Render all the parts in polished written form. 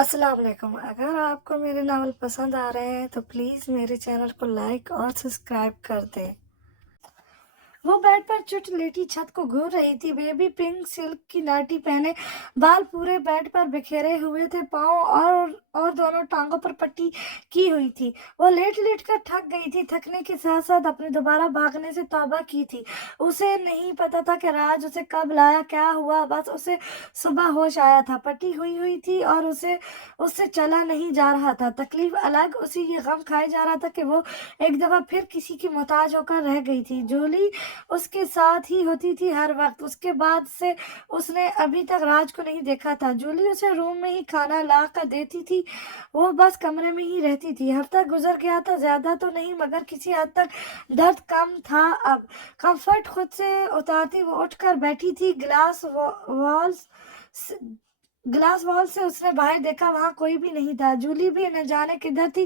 السلام علیکم۔ اگر آپ کو میرے ناول پسند آ رہے ہیں تو پلیز میرے چینل کو لائک اور سبسکرائب کر دیں۔ وہ بیڈ پر چٹ لیٹی چھت کو گھور رہی تھی۔ بیبی پنک سلک کی ناٹی پہنے، بال پورے بیڈ پر بکھیرے ہوئے تھے، پاؤں اور دونوں ٹانگوں پر پٹی کی ہوئی تھی۔ وہ لیٹ لیٹ کر تھک گئی تھی، تھکنے کے ساتھ ساتھ اپنے دوبارہ بھاگنے سے توبہ کی تھی۔ اسے نہیں پتا تھا کہ راج اسے کب لایا، کیا ہوا، بس اسے صبح ہوش آیا تھا، پٹی ہوئی تھی اور اس سے چلا نہیں جا رہا تھا۔ تکلیف الگ، اسے یہ غم کھائے جا رہا تھا کہ وہ ایک دفعہ پھر کسی کی محتاج ہو کر رہ گئی تھی۔ جولی اس کے ساتھ ہی ہوتی تھی ہر وقت۔ اس کے بعد سے اس نے ابھی تک راج کو نہیں دیکھا تھا۔ جولی اسے روم میں ہی کھانا لا کر دیتی تھی، وہ بس کمرے میں ہی رہتی تھی۔ ہفتہ گزر گیا تھا، زیادہ تو نہیں مگر کسی حد تک درد کم تھا اب۔ کمفرٹ خود سے اتارتی وہ اٹھ کر بیٹھی تھی۔ گلاس وال سے اس نے باہر دیکھا، وہاں کوئی بھی نہیں تھا۔ جولی بھی نہ جانے کدھر تھی۔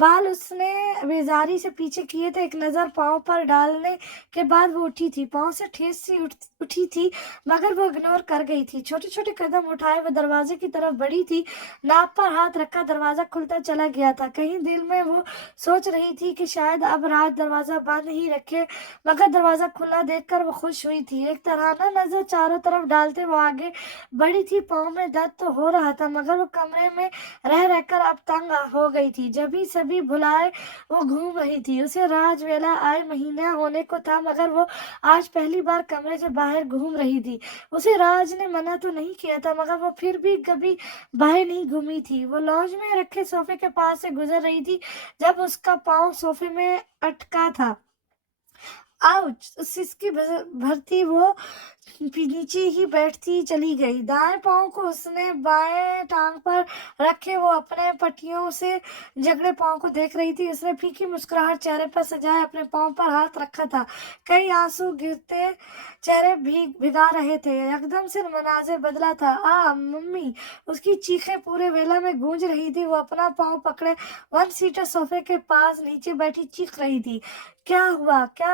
بال اس نے بیزاری سے پیچھے کیے تھے۔ ایک نظر پاؤں پر ڈالنے کے بعد وہ اٹھی تھی۔ پاؤں سے ٹھیس سی اٹھی تھی مگر وہ اگنور کر گئی تھی۔ چھوٹے چھوٹے قدم اٹھائے وہ دروازے کی طرف بڑھی تھی۔ ناپ پر ہاتھ رکھا دروازہ کھلتا چلا گیا تھا۔ کہیں دل میں وہ سوچ رہی تھی کہ شاید اب راج دروازہ بند ہی رکھے، مگر دروازہ کھلا دیکھ کر وہ خوش ہوئی تھی۔ ایک طرح نظر چاروں طرف ڈالتے وہ آگے بڑھی تھی۔ پاؤں میں درد تو ہو رہا تھا مگر وہ کمرے میں رہ کر اب تنگ ہو گئی تھی۔ جبھی سبھی بھلائے وہ گھوم رہی تھی۔ اسے راج ویلا آئے مہینہ ہونے کو تھا مگر وہ آج پہلی بار کمرے سے باہر گھوم رہی تھی۔ اسے راج نے منع تو نہیں کیا تھا مگر وہ پھر بھی کبھی باہر نہیں گھومی تھی۔ وہ لاؤنج میں رکھے صوفے کے پاس سے گزر رہی تھی جب اس کا پاؤں صوفے میں اٹکا تھا۔ آؤچ! سسکی بھرتی وہ نیچے ہی بیٹھتی چلی گئی۔ دائیں پاؤں کو اس نے بائیں ٹانگ پر رکھے وہ اپنے پٹیوں سے جکڑے پاؤں کو دیکھ رہی تھی۔ اس نے پھیکی مسکراہٹ چہرے پر سجائے اپنے پاؤں پر ہاتھ رکھا تھا، کئی آنسو گرتے چہرے بھگا رہے تھے۔ یکدم سے مناظر بدلا تھا۔ ممی! اس کی چیخیں پورے ویلا میں گونج رہی تھی۔ وہ اپنا پاؤں پکڑے ون سیٹر صوفے کے پاس نیچے بیٹھی چیخ رہی تھی، کیا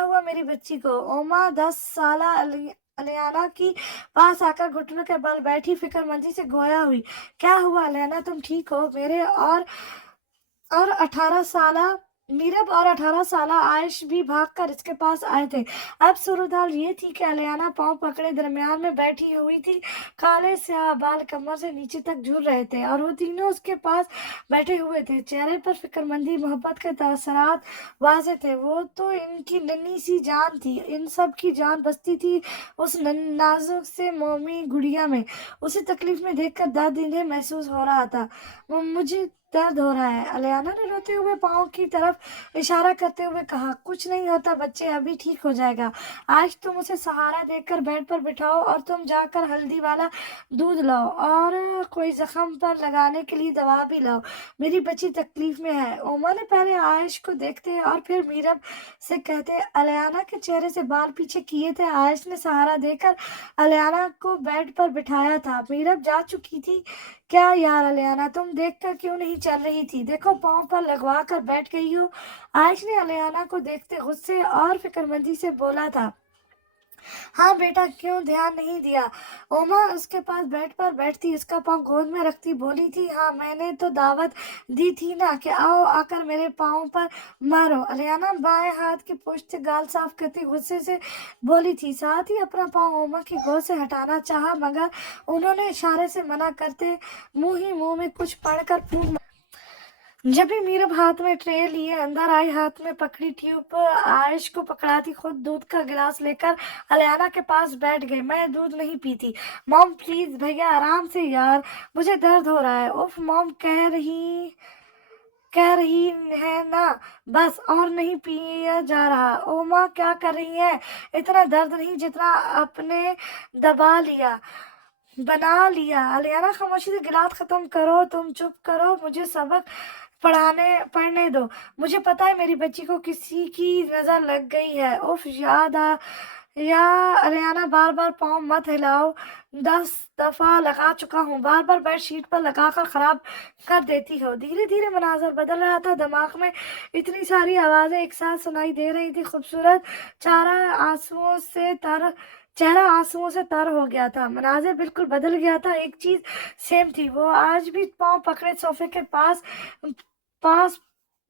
ہوا میری بچی کو؟ اوما 10 سالہ الیانا کی پاس آ کر گھٹنوں کے بل بیٹھی، فکر مندی سے گویا ہوئی، کیا ہوا الیانا، تم ٹھیک ہو؟ میرے اور 18 سالہ میرب اور 18 سالہ عائش بھی بھاگ کر اس کے پاس آئے تھے۔ اب صورتحال یہ تھی کہ الیانا پاؤں پکڑے درمیان میں بیٹھی ہوئی تھی، کالے سیاہ بال کمر سے نیچے تک جھول رہے تھے اور وہ تینوں اس کے پاس بیٹھے ہوئے تھے۔ چہرے پر فکر مندی، محبت کے تاثرات واضح تھے۔ وہ تو ان کی ننھی سی جان تھی، ان سب کی جان بستی تھی اس نازک سے مومی گڑیا میں۔ اسے تکلیف میں دیکھ کر درد انہیں محسوس ہو رہا تھا۔ مجھے درد ہو رہا ہے، الیانا نے روتے ہوئے پاؤں کی طرف اشارہ کرتے ہوئے کہا۔ کچھ نہیں ہوتا بچے، ابھی ٹھیک ہو جائے گا۔ آج تم اسے سہارا دے کر بیڈ پر بٹھاؤ اور تم جا کر ہلدی والا دودھ لاؤ اور کوئی زخم پر لگانے کے لیے دوا بھی لاؤ، میری بچی تکلیف میں ہے۔ اوما نے پہلے عائش کو دیکھتے اور پھر میرب سے کہتے الیانا کے چہرے سے بال پیچھے کیے تھے۔ عائش نے سہارا دے کر الیانا کو بیڈ پر بٹھایا تھا۔ میرب جا چکی تھی۔ کیا یار الیانا، تم دیکھ کر کیوں نہیں چل رہی تھی؟ دیکھو پاؤں پر لگوا کر بیٹھ گئی ہو۔ عائش نے الیانا کو دیکھتے غصے اور فکرمندی سے بولا تھا، ہاں بیٹا، کیوں دھیان نہیں دیا؟ اوما اس کے پاس بیڈ پر بیٹھتی، اس کا پاؤں گود میں رکھتی بولی تھی، ہاں میں نے تو دعوت دی تھی نا کہ آؤ آ کر میرے پاؤں پر مارو۔ الیانا بائیں ہاتھ کی پشت سے گال صاف کرتی غصے سے بولی تھی، ساتھ ہی اپنا پاؤں اوما کی گود سے ہٹانا چاہا مگر انہوں نے اشارے سے منع کرتے منہ میں کچھ پڑھ کر پھونک ماری۔ جبھی میرب ہاتھ میں ٹرے لیے اندر آئی، ہاتھ میں پکڑی ٹیوب عائش کو پکڑاتی خود دودھ کا گلاس لے کر الیانا کے پاس بیٹھ گئی۔ میں دودھ نہیں پیتی۔ موم پلیز بھیا آرام سے یار، مجھے درد ہو رہا ہے۔ اف موم، کہہ رہی ہے نا بس، اور نہیں پیا جا رہا۔ اوما کیا کر رہی ہیں؟ اتنا درد نہیں جتنا اپنے بنا لیا۔ الیانا خاموشی سے گلاس ختم کرو، تم چپ کرو، مجھے سبق پڑھنے دو۔ مجھے پتا ہے میری بچی کو کسی کی نظر لگ گئی ہے۔ اف یا الیانا بار بار پاؤں مت ہلاؤ، 10 دفعہ لگا چکا ہوں، بار بار بیڈ شیٹ پر لگا کر خراب کر دیتی ہو۔ دھیرے دھیرے مناظر بدل رہا تھا، دماغ میں اتنی ساری آوازیں ایک ساتھ سنائی دے رہی تھی، خوبصورت چارہ آنسوؤں سے تر चेहरा आंसुओं से तर हो गया था, मनाजिर बिल्कुल बदल गया था, एक चीज सेम थी, वो आज भी पाँव पकड़े सोफे के पास पास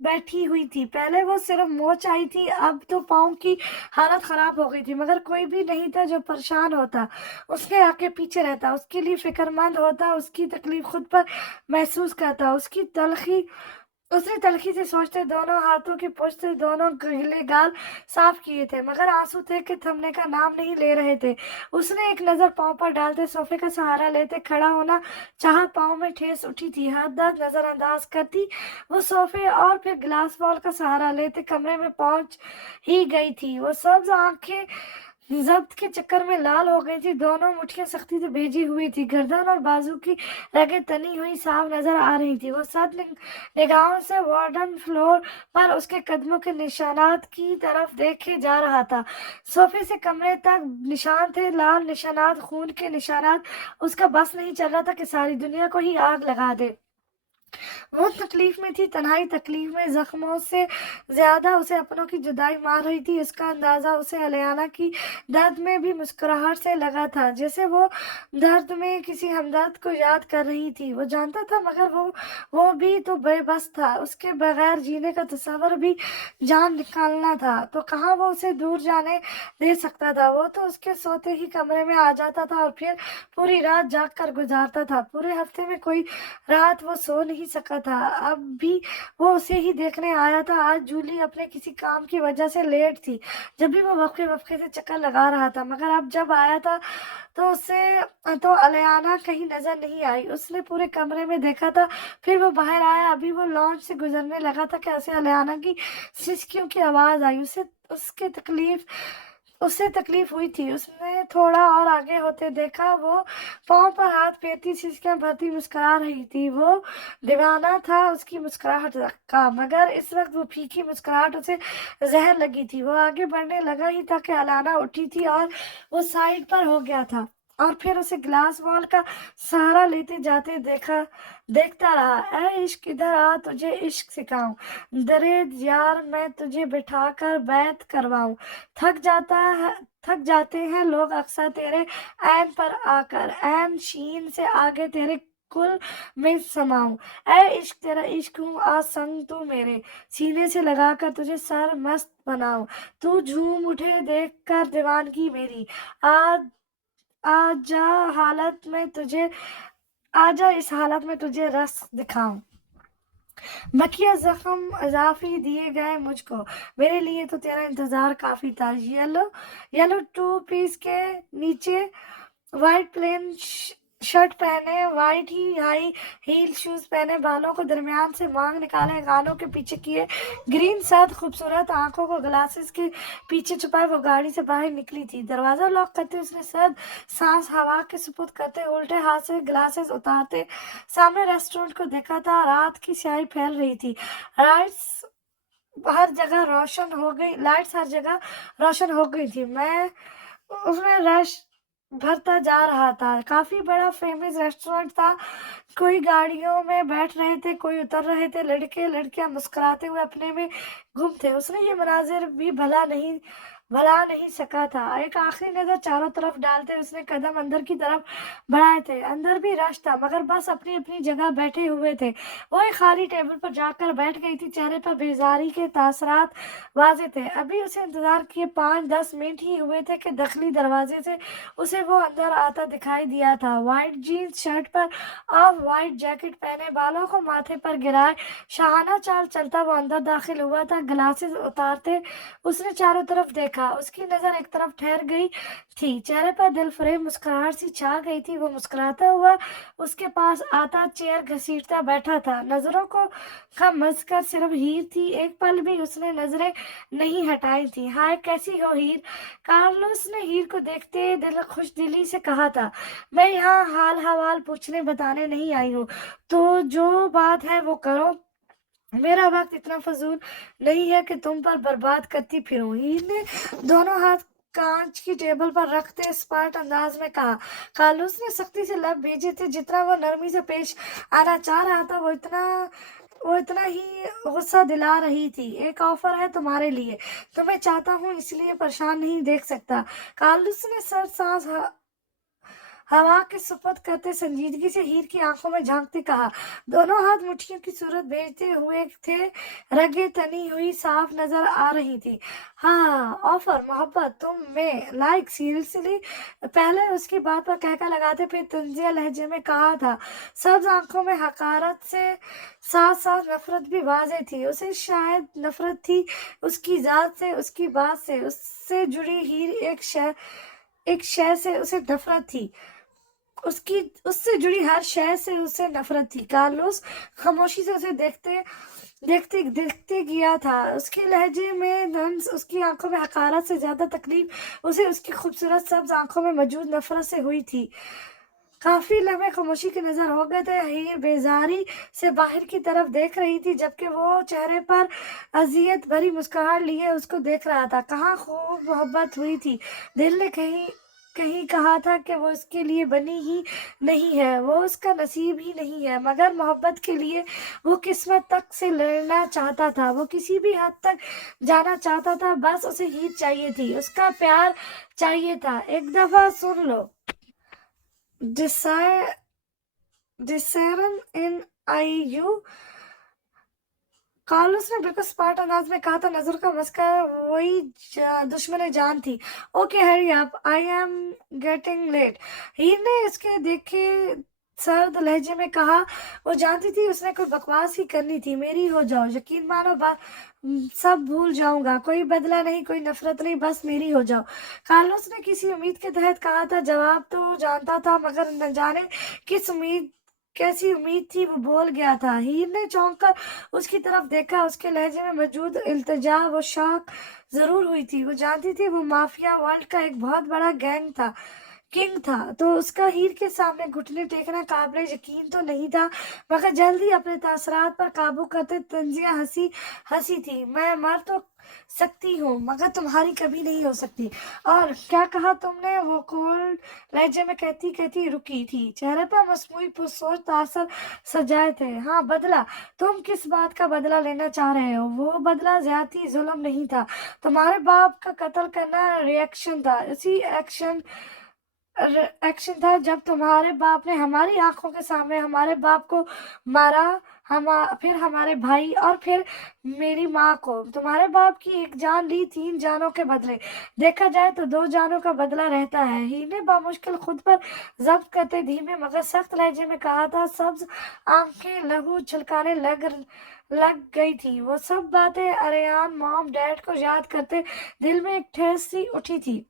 बैठी हुई थी। पहले वो सिर्फ मोच आई थी, अब तो पाँव की हालत खराब हो गई थी, मगर कोई भी नहीं था जो परेशान होता, उसके आगे पीछे रहता, उसके लिए फिक्रमंद होता, उसकी तकलीफ खुद पर महसूस करता, उसने तलखी से सोचते दोनों हाथों की पुश्त से दोनों गीले गाल साफ किए थे, मगर आंसू थे कि थमने का नाम नहीं ले रहे थे। उसने एक नजर पाँव पर डालते सोफे का सहारा लेते खड़ा होना चाहा, पाँव में ठेस उठी थी, हाथ दर्द नजरअंदाज करती वो सोफे और फिर ग्लास वॉल का सहारा लेते कमरे में पहुंच ही गई थी। वो सब्ज आंखें जब्त के चक्कर में लाल हो गई थी, दोनों मुट्ठियां सख्ती से भेजी हुई थी, गर्दन और बाजू की रगें तनी हुई साफ नजर आ रही थी। वो सख्त निगाहों से वार्डन फ्लोर पर उसके कदमों के निशानात की तरफ देखे जा रहा था। सोफे से कमरे तक निशान थे, लाल निशानात, खून के निशानात। उसका बस नहीं चल रहा था कि सारी दुनिया को ही आग लगा दे। वो तकलीफ में थी, तन्हाई तकलीफ में, जख्मों से ज्यादा उसे अपनों की जुदाई मार रही थी। उसका अंदाजा उसे अलियाना की दर्द में भी मुस्कुराहट से लगा था, जैसे वो दर्द में किसी हमदर्द को याद कर रही थी। वो जानता था मगर वो भी तो बेबस था, उसके बगैर जीने का तस्वर भी जान निकालना था, तो कहाँ वो उसे दूर जाने दे सकता था। वो तो उसके सोते ही कमरे में आ जाता था और फिर पूरी रात जाग कर गुजारता था। पूरे हफ्ते में कोई रात वो सो नहीं सका था, अब भी वो उसे ही देखने आया था। आज जूली अपने किसी काम की वजह से लेट थी, जब भी वो वक्फे वक्फे से चक्कर लगा रहा था, मगर अब जब आया था तो अलियाना कहीं नजर नहीं आई। उसने पूरे कमरे में देखा था, फिर वो बाहर आया, अभी वो लॉन्च से गुजरने लगा था कि उसे अलियाना की सिसकियों की आवाज आई। उससे तकलीफ हुई थी। उसने थोड़ा और आगे होते देखा, वो पाँव पर हाथ फेरती, सिसकियां भरती मुस्कुरा रही थी। वो दीवाना था उसकी मुस्कुराहट का, मगर इस वक्त वो फीकी मुस्कुराहट उसे जहर लगी थी। वो आगे बढ़ने लगा ही था कि अलाना उठी थी और वो साइड पर हो गया था, और फिर उसे ग्लास वॉल का सहारा लेते जाते देखता रहा। ऐ इश्क इधर आ, तुझे इश्क सिखाऊं, दरे यार मैं तुझे बिठाकर बैत करवाऊं। थक जाते हैं लोग अक्सर तेरे ऐन पर आकर, ऐन शीन से आगे तेरे कुल में समाऊं। ऐ इश्क तेरा इश्क हूँ, आ संग तू मेरे, सीने से लगाकर तुझे सर मस्त बनाऊं। तू झूम उठे देख कर दीवानगी मेरी, आ आजा हालत में तुझे आजा इस हालत में तुझे रस दिखाऊं। बकिया जख्म अजाफी दिए गए मुझको, मेरे लिए तो तेरा इंतजार काफी था। येलो टू पीस के नीचे वाइट प्लेन शर्ट पहने, वाइट ही हाई हील शूज पहने, बालों को दरमियान से मांग निकाले, गालों के पीछे किए, ग्रीन साथ खूबसूरत आंखों को ग्लासेस के पीछे छुपाए वो गाड़ी से बाहर निकली थी। दरवाजा लॉक करते उसने सर्द सांस हवा के सुपुर्द करते उल्टे हाथ से ग्लासेस उतारते सामने रेस्टोरेंट को देखा था। रात की स्याही फैल रही थी, लाइट्स हर जगह रोशन हो गई थी। मैं उसमें रश भरता जा रहा था, काफी बड़ा फेमस रेस्टोरेंट था। कोई गाड़ियों में बैठ रहे थे, कोई उतर रहे थे, लड़के लड़कियां मुस्कुराते हुए अपने में गुम थे। उसने ये मनाजिर भी भला नहीं सका था। एक आखिरी नजर चारों तरफ डालते उसने कदम अंदर की तरफ बढ़ाए थे। अंदर भी रश था, मगर बस अपनी अपनी जगह बैठे हुए थे। वो एक खाली टेबल पर जाकर बैठ गई थी, चेहरे पर बेजारी के तासरात वाजे थे। अभी उसे इंतजार किए 5-10 मिनट ही हुए थे कि दखली दरवाजे से उसे वो अंदर आता दिखाई दिया था। व्हाइट जीन्स शर्ट पर ऑफ व्हाइट जैकेट पहने, बालों को माथे पर गिराए, शाहाना चाल चलता वो अंदर दाखिल हुआ था। ग्लासेस उतारते उसने चारों तरफ देखा, उसकी नजर एक तरफ ठहर गई थी, चेहरे पर दिलफरेब मुस्कुराहट सी छा गई थी। वो मुस्कुराता हुआ उसके पास आता, चेयर घसीटता बैठा था। नजरों को का मस्कर सिर्फ हीर थी, एक पल भी उसने नजरें नहीं हटाई थी। हाय कैसी हो हीर, कार्लोस ने हीर को देखते दिल खुश दिली से कहा था। मैं यहाँ हाल हवाल पूछने बताने नहीं आई हूँ, तो जो बात है वो करो, मेरा वक्त इतना फजूल नहीं है कि तुम पर बर्बाद करती फिरूं। हीर ने दोनों हाथ कांच की टेबल पर रखते स्पार्ट अंदाज में कहा। कार्लोस ने सख्ती से लब भेजे थे, जितना वो नरमी से पेश आना चाह रहा था वो इतना वो इतना ही गुस्सा दिला रही थी। एक ऑफर है तुम्हारे लिए, तुम्हें चाहता हूँ इसलिए परेशान नहीं देख सकता। कार्लोस ने सर सांस हवा के सुपुर्द करते संजीदगी से हीर की आंखों में झांकते कहा। दोनों हाथ मुट्ठियों की सूरत भेजते हुए थे, रगे तनी हुई साफ नजर आ रही थी। हाँ, ऑफर, मोहब्बत, तुम, मैं, लाइक, सीरियसली? पहले उसकी बात पर कहका लगाते फिर तंजिया लहजे में कहा था। सब्ज आंखों में हकारत से साथ साथ नफरत भी वाज़ेह थी। उसे शायद नफरत थी उसकी जात से, उसकी बात से, उससे जुड़ी हीर एक शय से उसे नफरत थी। उसकी उससे जुड़ी हर शय से उसे नफरत थी। कार्लोस खामोशी से उसे देखते देखते देखते गया था। उसके लहजे में दंस, उसकी आंखों में हकारत से ज्यादा तकलीफ उसे उसकी खूबसूरत सब्ज आंखों में मौजूद नफरत से हुई थी। काफी लम्हे खामोशी के नजर हो गए थे। हीर बेजारी से बाहर की तरफ देख रही थी, जबकि वो चेहरे पर अजियत भरी मुस्कुराहट लिए उसको देख रहा था। कहाँ खूब मोहब्बत हुई थी। दिल ने कहीं कहीं कहा था कि वो उसके लिए बनी ही नहीं है, वो उसका नसीब ही नहीं है, मगर मोहब्बत के लिए वो किस्मत तक से लड़ना चाहता था। वो किसी भी हद तक जाना चाहता था। बस उसे हीर चाहिए थी, उसका प्यार चाहिए था। एक दफा सुन लो, डिसायर डिसरन इन आई यू, कार्लोस ने बिल्कुल स्मार्ट अंदाज में कहा था। नजर का मस्का वही दुश्मन जान थी। Okay, hurry up, I am getting late, Heer ने इसके देखे सर्द लहजे में कहा। वो जानती थी उसने कोई बकवास ही करनी थी। मेरी हो जाओ, यकीन मानो, सब भूल जाऊंगा, कोई बदला नहीं, कोई नफरत नहीं, बस मेरी हो जाओ। कार्लोस ने किसी उम्मीद के तहत कहा था। जवाब तो जानता था, मगर न जाने किस उम्मीद, कैसी उम्मीद थी, वो बोल गया था। हीर ने चौंक कर उसकी तरफ देखा। उसके लहजे में मौजूद इल्तिजा व शौक जरूर हुई थी। वो जानती थी वो माफिया वर्ल्ड का एक बहुत बड़ा गैंग था, किंग था, तो उसका हीर के सामने घुटने टेकना काबिल यकीन तो नहीं था। मगर जल्दी अपने तासरात पर काबू करते तंजिया हंसी हंसी थी। मैं मर तो सकती हूँ, मगर तुम्हारी कभी नहीं हो सकती। और क्या कहा तुमने? वो कोल्ड लहजे में कहती कहती रुकी थी, चेहरे पर मसमूई पुरसोच तासर सजाए थे। हाँ, बदला। तुम किस बात का बदला लेना चाह रहे हो? वो बदला ज्यादती, जुल्म नहीं था। तुम्हारे बाप का कत्ल करना रिएक्शन था। इसी एक्शन था जब तुम्हारे बाप ने हमारी आंखों के सामने हमारे बाप को मारा, फिर हमारे भाई और फिर मेरी माँ को। तुम्हारे बाप की एक जान ली 3 जानों के बदले। देखा जाए तो 2 जानों का बदला रहता है। ही ने बामुश्किल खुद पर जब्त करते धीमे मगर सख्त लहजे में कहा था। सब्ज आंखें लहू छलकाने लग गई थी। वो सब बातें अरेयान मॉम डैड को याद करते दिल में एक ठेस सी उठी थी।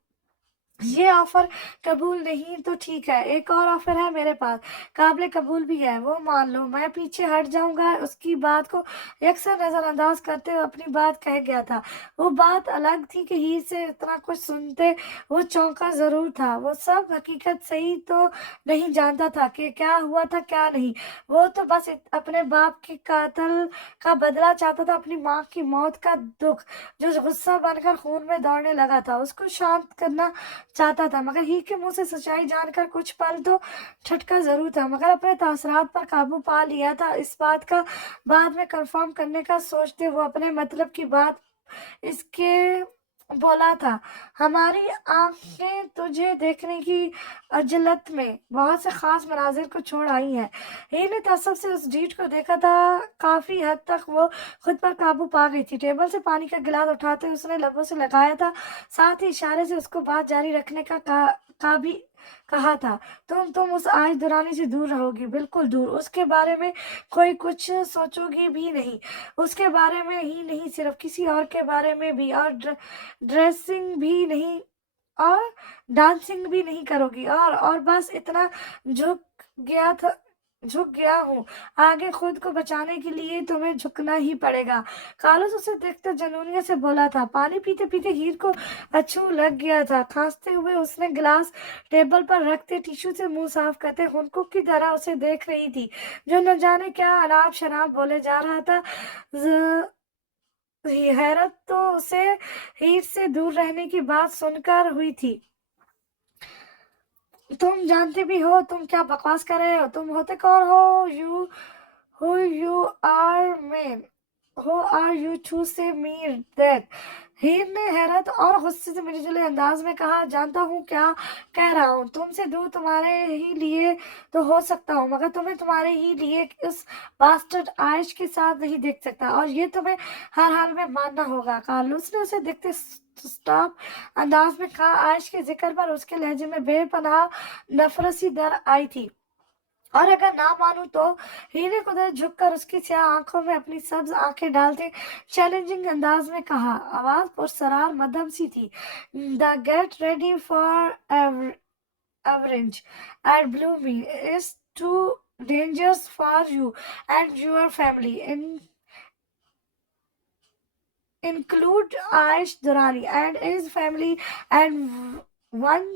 ये ऑफर कबूल नहीं तो ठीक है, एक और ऑफर है मेरे पास, काबिल कबूल भी है, वो मान लो। मैं पीछे हट जाऊंगा। उसकी बात को यकसर नजरअंदाज करते हुए अपनी बात कह गया था। वो बात अलग थी कि हीर से इतना कुछ सुनते वो चौंका जरूर था। वो सब हकीकत सही तो नहीं जानता था कि क्या हुआ था क्या नहीं। वो तो बस अपने बाप के कातल का बदला चाहता था, अपनी माँ की मौत का दुख जो गुस्सा बनकर खून में दौड़ने लगा था, उसको शांत करना चाहता था। मगर ही के मुंह से सच्चाई जानकर कुछ पल तो झटका जरूर था, मगर अपने तासरात पर काबू पा लिया था। इस बात का बाद में कंफर्म करने का सोचते वो अपने मतलब की बात इसके बोला था। हमारी आंखें तुझे देखने की अजलत में बहुत से खास मनाजिर को छोड़ आई हैं। ही ने तसब से उस डीट को देखा था। काफी हद तक वो खुद पर काबू पा गई थी। टेबल से पानी का गिलास उठाते उसने लबों से लगाया था, साथ ही इशारे से उसको बात जारी रखने का भी कहा था। तुम उस आज दुरानी से दूर रहोगी, बिल्कुल दूर। उसके बारे में कोई कुछ सोचोगी भी नहीं। उसके बारे में ही नहीं, सिर्फ किसी और के बारे में भी। और ड्रेसिंग भी नहीं, और डांसिंग भी नहीं करोगी। और बस इतना झुक गया था, झुक गया हूँ। आगे खुद को बचाने के लिए तुम्हें झुकना ही पड़ेगा। कार्लोस उसे देखते जनूनियत से बोला था। पानी पीते पीते हीर को अछू लग गया था। खांसते हुए उसने गिलास टेबल पर रखते टिश्यू से मुंह साफ करते हुनकुक की तरह उसे देख रही थी, जो न जाने क्या अनाप शनाप बोले जा रहा था। हैरत तो उसे हीर से दूर रहने की बात सुनकर हुई थी। तुम जानते भी हो तुम क्या बकवास कर रहे हो। तुम होते कौन हो? who you are man, who are you to say me that? हीर ने हैरत और गुस्से से मिलजुले अंदाज में कहा, जानता हूँ क्या कह रहा हूँ, तुमसे दूर तुम्हारे ही लिए तो हो सकता हूँ, मगर तुम्हें तुम्हारे ही लिए उस बास्टर्ड आयश के साथ नहीं देख सकता, और ये तुम्हें हर हाल में मानना होगा। कार्लोस ने उसे देखते स्टॉप अंदाज में कहा, आयश के जिक्र पर उसके लहजे में बेपनाह नफरत सी दर आई थी, और अगर ना मानूं तो। हीरे कुदरत झुककर उसकी स्याह आंखों में अपनी सब्ज आंखें डालते चैलेंजिंग अंदाज में कहा, आवाज पुरसरार मध्यम सी थी, the get ready for average at blue me is too dangerous for you and your family, include Aish Durrani and his family, and one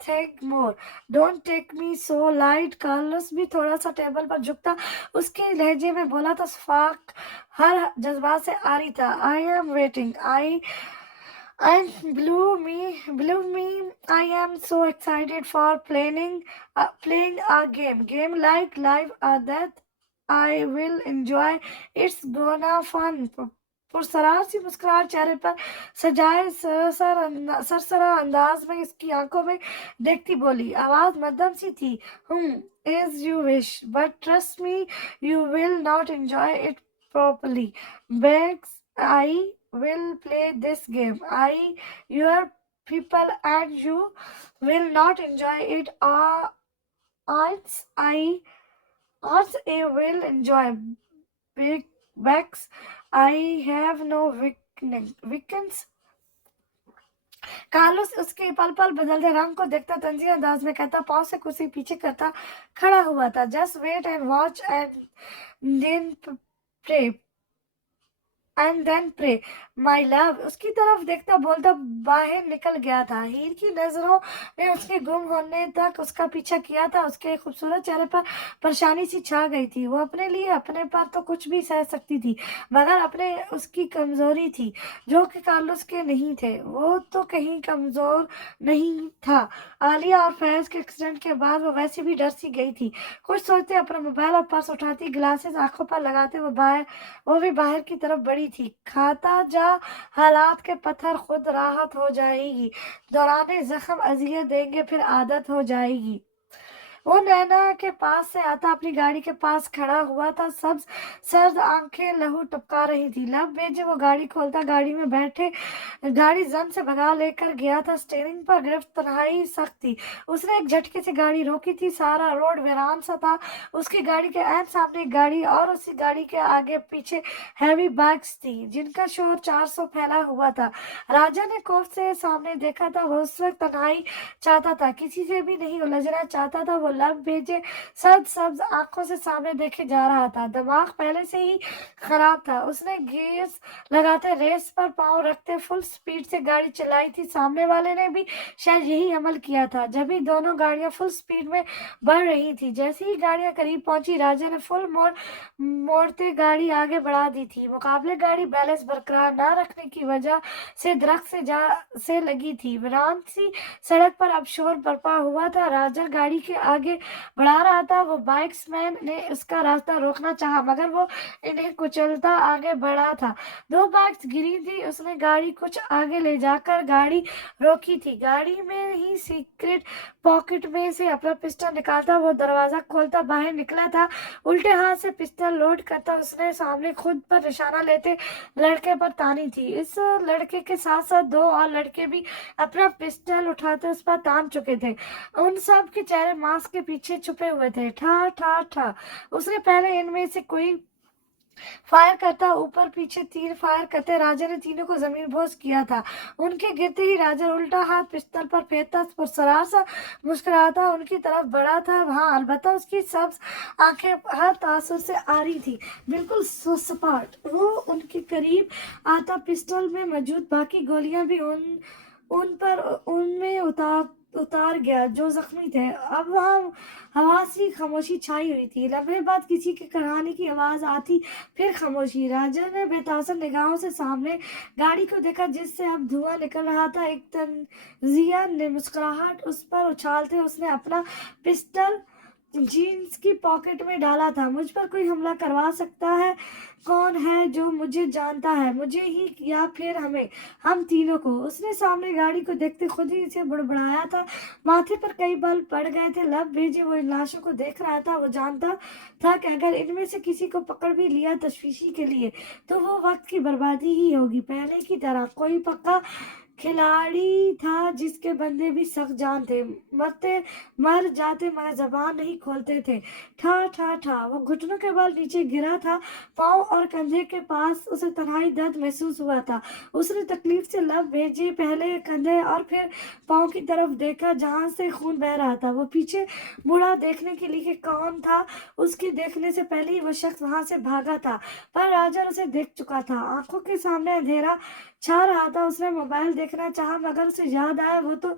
thing more, don't take me so light. Carlos भी थोड़ा सा table पर झुकता उसके लहजे में बोला था, शफाक हर जज्बात से आ रही था। I am waiting, and believe me, I am so excited for playing a game like life or death. I will enjoy, it's gonna fun. पुरसरार सी मुस्कुराहट चेहरे पर सजाए सरसरा अंदाज में इसकी आंखों में देखती बोली, आवाज मध्यम सी थी, as you wish, but trust me, you will not enjoy it properly. Begs, I will play this game. Your people, and you will not enjoy it. Odds I will enjoy. Big Begs, I have no weekends. Carlos उसके पल पल बदलते रंग को देखता तंजीर अंदाज में कहता, पाँव से कुर्सी पीछे करता खड़ा हुआ था, just wait and watch and then pray my love. उसकी तरफ देखता बोलता बाहर निकल गया था। हीर की नजरों ने उसके गुम होने तक उसका पीछा किया था। उसके खूबसूरत चेहरे पर परेशानी सी छा गई थी। वो अपने लिए अपने पर तो कुछ भी सह सकती थी, मगर अपने उसकी कमजोरी थी जो कि कार्लोस के नहीं थे। वो तो कहीं कमजोर नहीं था। आलिया और फैज के एक्सीडेंट के बाद वो वैसे भी डर सी गई थी। कुछ सोचते अपना मोबाइल और पर्स उठाती, ग्लासेस आंखों पर लगाते वो भी बाहर की तरफ बढ़ी थी। खाता जा, हालात के पत्थर खुद राहत हो जाएगी, दौराने जख्म अजियत देंगे, फिर आदत हो जाएगी। वो नैना के पास से आता अपनी गाड़ी के पास खड़ा हुआ था। सब सर्द आंखें लहू टपका रही थी। लब बेजे वो गाड़ी खोलता, गाड़ी में बैठे गाड़ी जन से भगा लेकर गया था। स्टीयरिंग पर गिरफ्त तन्हाई सख्त थी। उसने एक झटके से गाड़ी रोकी थी। सारा रोड वीरान सा था। उसकी गाड़ी के ऐन सामने एक गाड़ी और उसी गाड़ी के आगे पीछे हैवी बाइक्स थी जिनका शोर 400 फैला हुआ था। राजा ने खौफ से सामने देखा था। वो उस वक्त तन्हाई चाहता था, किसी से भी नहीं उलझना चाहता था। वो लब भेजे सर्द सब्ज आंखों से सामने देखे जा रहा था। दिमाग पहले से ही खराब था। उसने गियर लगाते, रेस पर पांव रखते फुल स्पीड से गाड़ी चलाई थी। सामने वाले ने भी शायद यही अमल किया था। जब ही दोनों गाड़ियां फुल स्पीड में बढ़ रही थी, जैसे ही गाड़ियां करीब पहुंची, राजा ने फुल मोड़ते गाड़ी आगे बढ़ा दी थी। मुकाबले गाड़ी बैलेंस बरकरार न रखने की वजह से दरख्त से लगी थी। वीरान सी सड़क पर अब शोर बरपा हुआ था। राजा गाड़ी के आगे बढ़ा रहा था। वो बाइक्समैन ने उसका रास्ता रोकना चाहा, मगर वो इन्हें कुचलता आगे बढ़ा था। 2 बाइक्स गिरी थी। उसने गाड़ी कुछ आगे ले जाकर गाड़ी रोकी थी। गाड़ी में ही सीक्रेट पॉकेट में से अपना पिस्टल निकालता, वो दरवाजा खोलता बाहर निकला था। उल्टे हाथ से पिस्टल लोड करता उसने सामने खुद पर निशाना लेते लड़के पर तानी थी। इस लड़के के साथ साथ 2 और लड़के भी अपना पिस्टल उठाते उस पर तान चुके थे। उन सब के चेहरे मास्क के पीछे छुपे हुए थे। ठा ठा ठा उसने पहले इनमें से कोई फायर करता, ऊपर पीछे 3 फायर करते राजा ने तीनों को जमीन बोझ किया था। उनके गिरते ही राजा उल्टा हाथ पिस्टल पर फेरता, पुरसरार सा मुस्कुराता उनकी तरफ बढ़ा था। हाँ, अलबत्ता उसकी सब्ज आंखें हर तासुर से आ रही थी, बिल्कुल सपाट। वो उनके करीब आता, पिस्टल में मौजूद बाकी गोलियां भी उनमें उतार गया जो जख्मी थे। अब वहां हवा सी खामोशी छाई हुई थी। लम्हे बाद किसी के कराने की आवाज आती, फिर खामोशी। राजा ने बेतासर निगाहों से सामने गाड़ी को देखा जिससे अब धुआं निकल रहा था। एक तंजिया ने मुस्कुराहट उस पर उछालते उसने अपना पिस्टल जीन्स की पॉकेट में डाला था। मुझ पर कोई हमला करवा सकता है? कौन है जो मुझे जानता है, मुझे ही या फिर हमें, हम तीनों को? उसने सामने गाड़ी को देखते खुद ही से बड़बड़ाया था। माथे पर कई बाल पड़ गए थे, लब भेजे वो इन लाशों को देख रहा था। वो जानता था कि अगर इनमें से किसी को पकड़ भी लिया तशवीशी के लिए, तो वो वक्त की बर्बादी ही होगी। पहले की तरह कोई पक्का खिलाड़ी था जिसके बंदे भी सख्त जान थे, मर जाते मगर जबान नहीं खोलते थे। ठा ठा ठा, वो घुटनों के बल नीचे गिरा था। पाँव और कंधे के पास उसे तन्हाई दर्द महसूस हुआ था। उसने तकलीफ से लब भेजे, पहले कंधे और फिर पाँव की तरफ देखा जहां से खून बह रहा था। वो पीछे मुड़ा देखने के लिए कि कौन था। उसके देखने से पहले ही वो शख्स वहां से भागा था, पर राजर उसे देख चुका था। आंखों के सामने अंधेरा छा रहा था। उसने मोबाइल देखना चाहा मगर उसे याद आया वो तो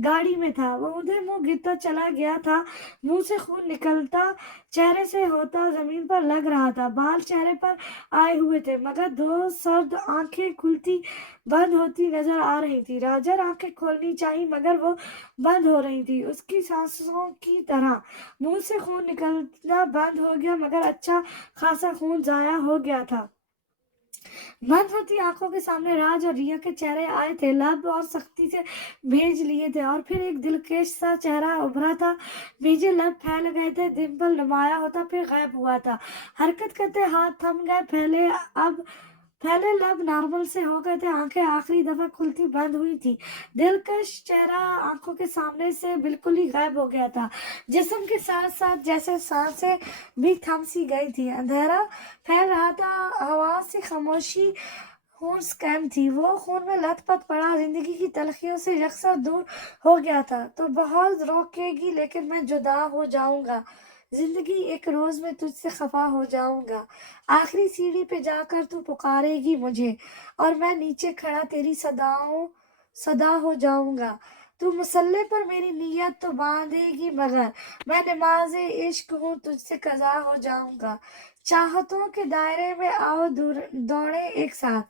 गाड़ी में था। वो उधर मुंह गिरता चला गया था, मुंह से खून निकलता चेहरे से होता जमीन पर लग रहा था। बाल चेहरे पर आए हुए थे मगर दो सर्द आंखें खुलती बंद होती नजर आ रही थी। राजर आंखें खोलनी चाहिए मगर वो बंद हो रही थी, उसकी सांसों की तरह। मुंह से खून निकलना बंद हो गया मगर अच्छा खासा खून जाया हो गया था। बंद होती आंखों के सामने राज और रिया के चेहरे आए थे, लब और सख्ती से भेज लिए थे और फिर एक दिलकश सा चेहरा उभरा था। भेजे लब फैल गए थे, डिम्पल नुमाया होता फिर गायब हुआ था। हरकत करते हाथ थम गए, फैले लब नॉर्मल से हो गए थे। आंखें आखिरी दफा खुलती बंद हुई थी। दिलकश चेहरा आंखों के सामने से बिल्कुल ही गायब हो गया था। जिस्म के साथ साथ जैसे सांसें भी थम सी गई थी। अंधेरा फैल रहा था, आवाज से खामोशी खून स्कैम थी। वो खून में लथपथ पड़ा, जिंदगी की तलखियों से यकसर दूर हो गया था। तो बहुत रोकेगी लेकिन मैं जुदा हो जाऊंगा, जिंदगी एक रोज में तुझसे खफा हो जाऊंगा। आखिरी सीढ़ी पे जाकर तू पुकारेगी मुझे और मैं नीचे खड़ा तेरी सदा हो जाऊंगा। तू मुसल्ले पर मेरी नीयत तो बांधेगी मगर मैं नमाज़े इश्क हूँ तुझसे कज़ा हो जाऊंगा। चाहतों के दायरे में आओ दौड़े एक साथ,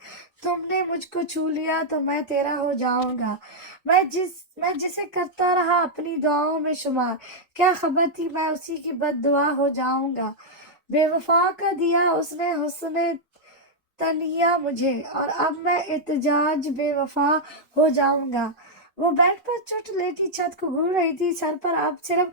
तुमने मुझको छू लिया तो मैं तेरा हो जाऊंगा। मैं जिसे करता रहा अपनी दुआओं में शुमार, क्या खबर थी मैं उसी की बद्दुआ हो जाऊंगा। बेवफा का दिया उसने हुस्न तन्हिया मुझे और अब मैं इत्तेजाज बेवफा हो जाऊंगा। वो बेड पर चुट लेटी छत को घूर रही थी, सर पर अब सिर्फ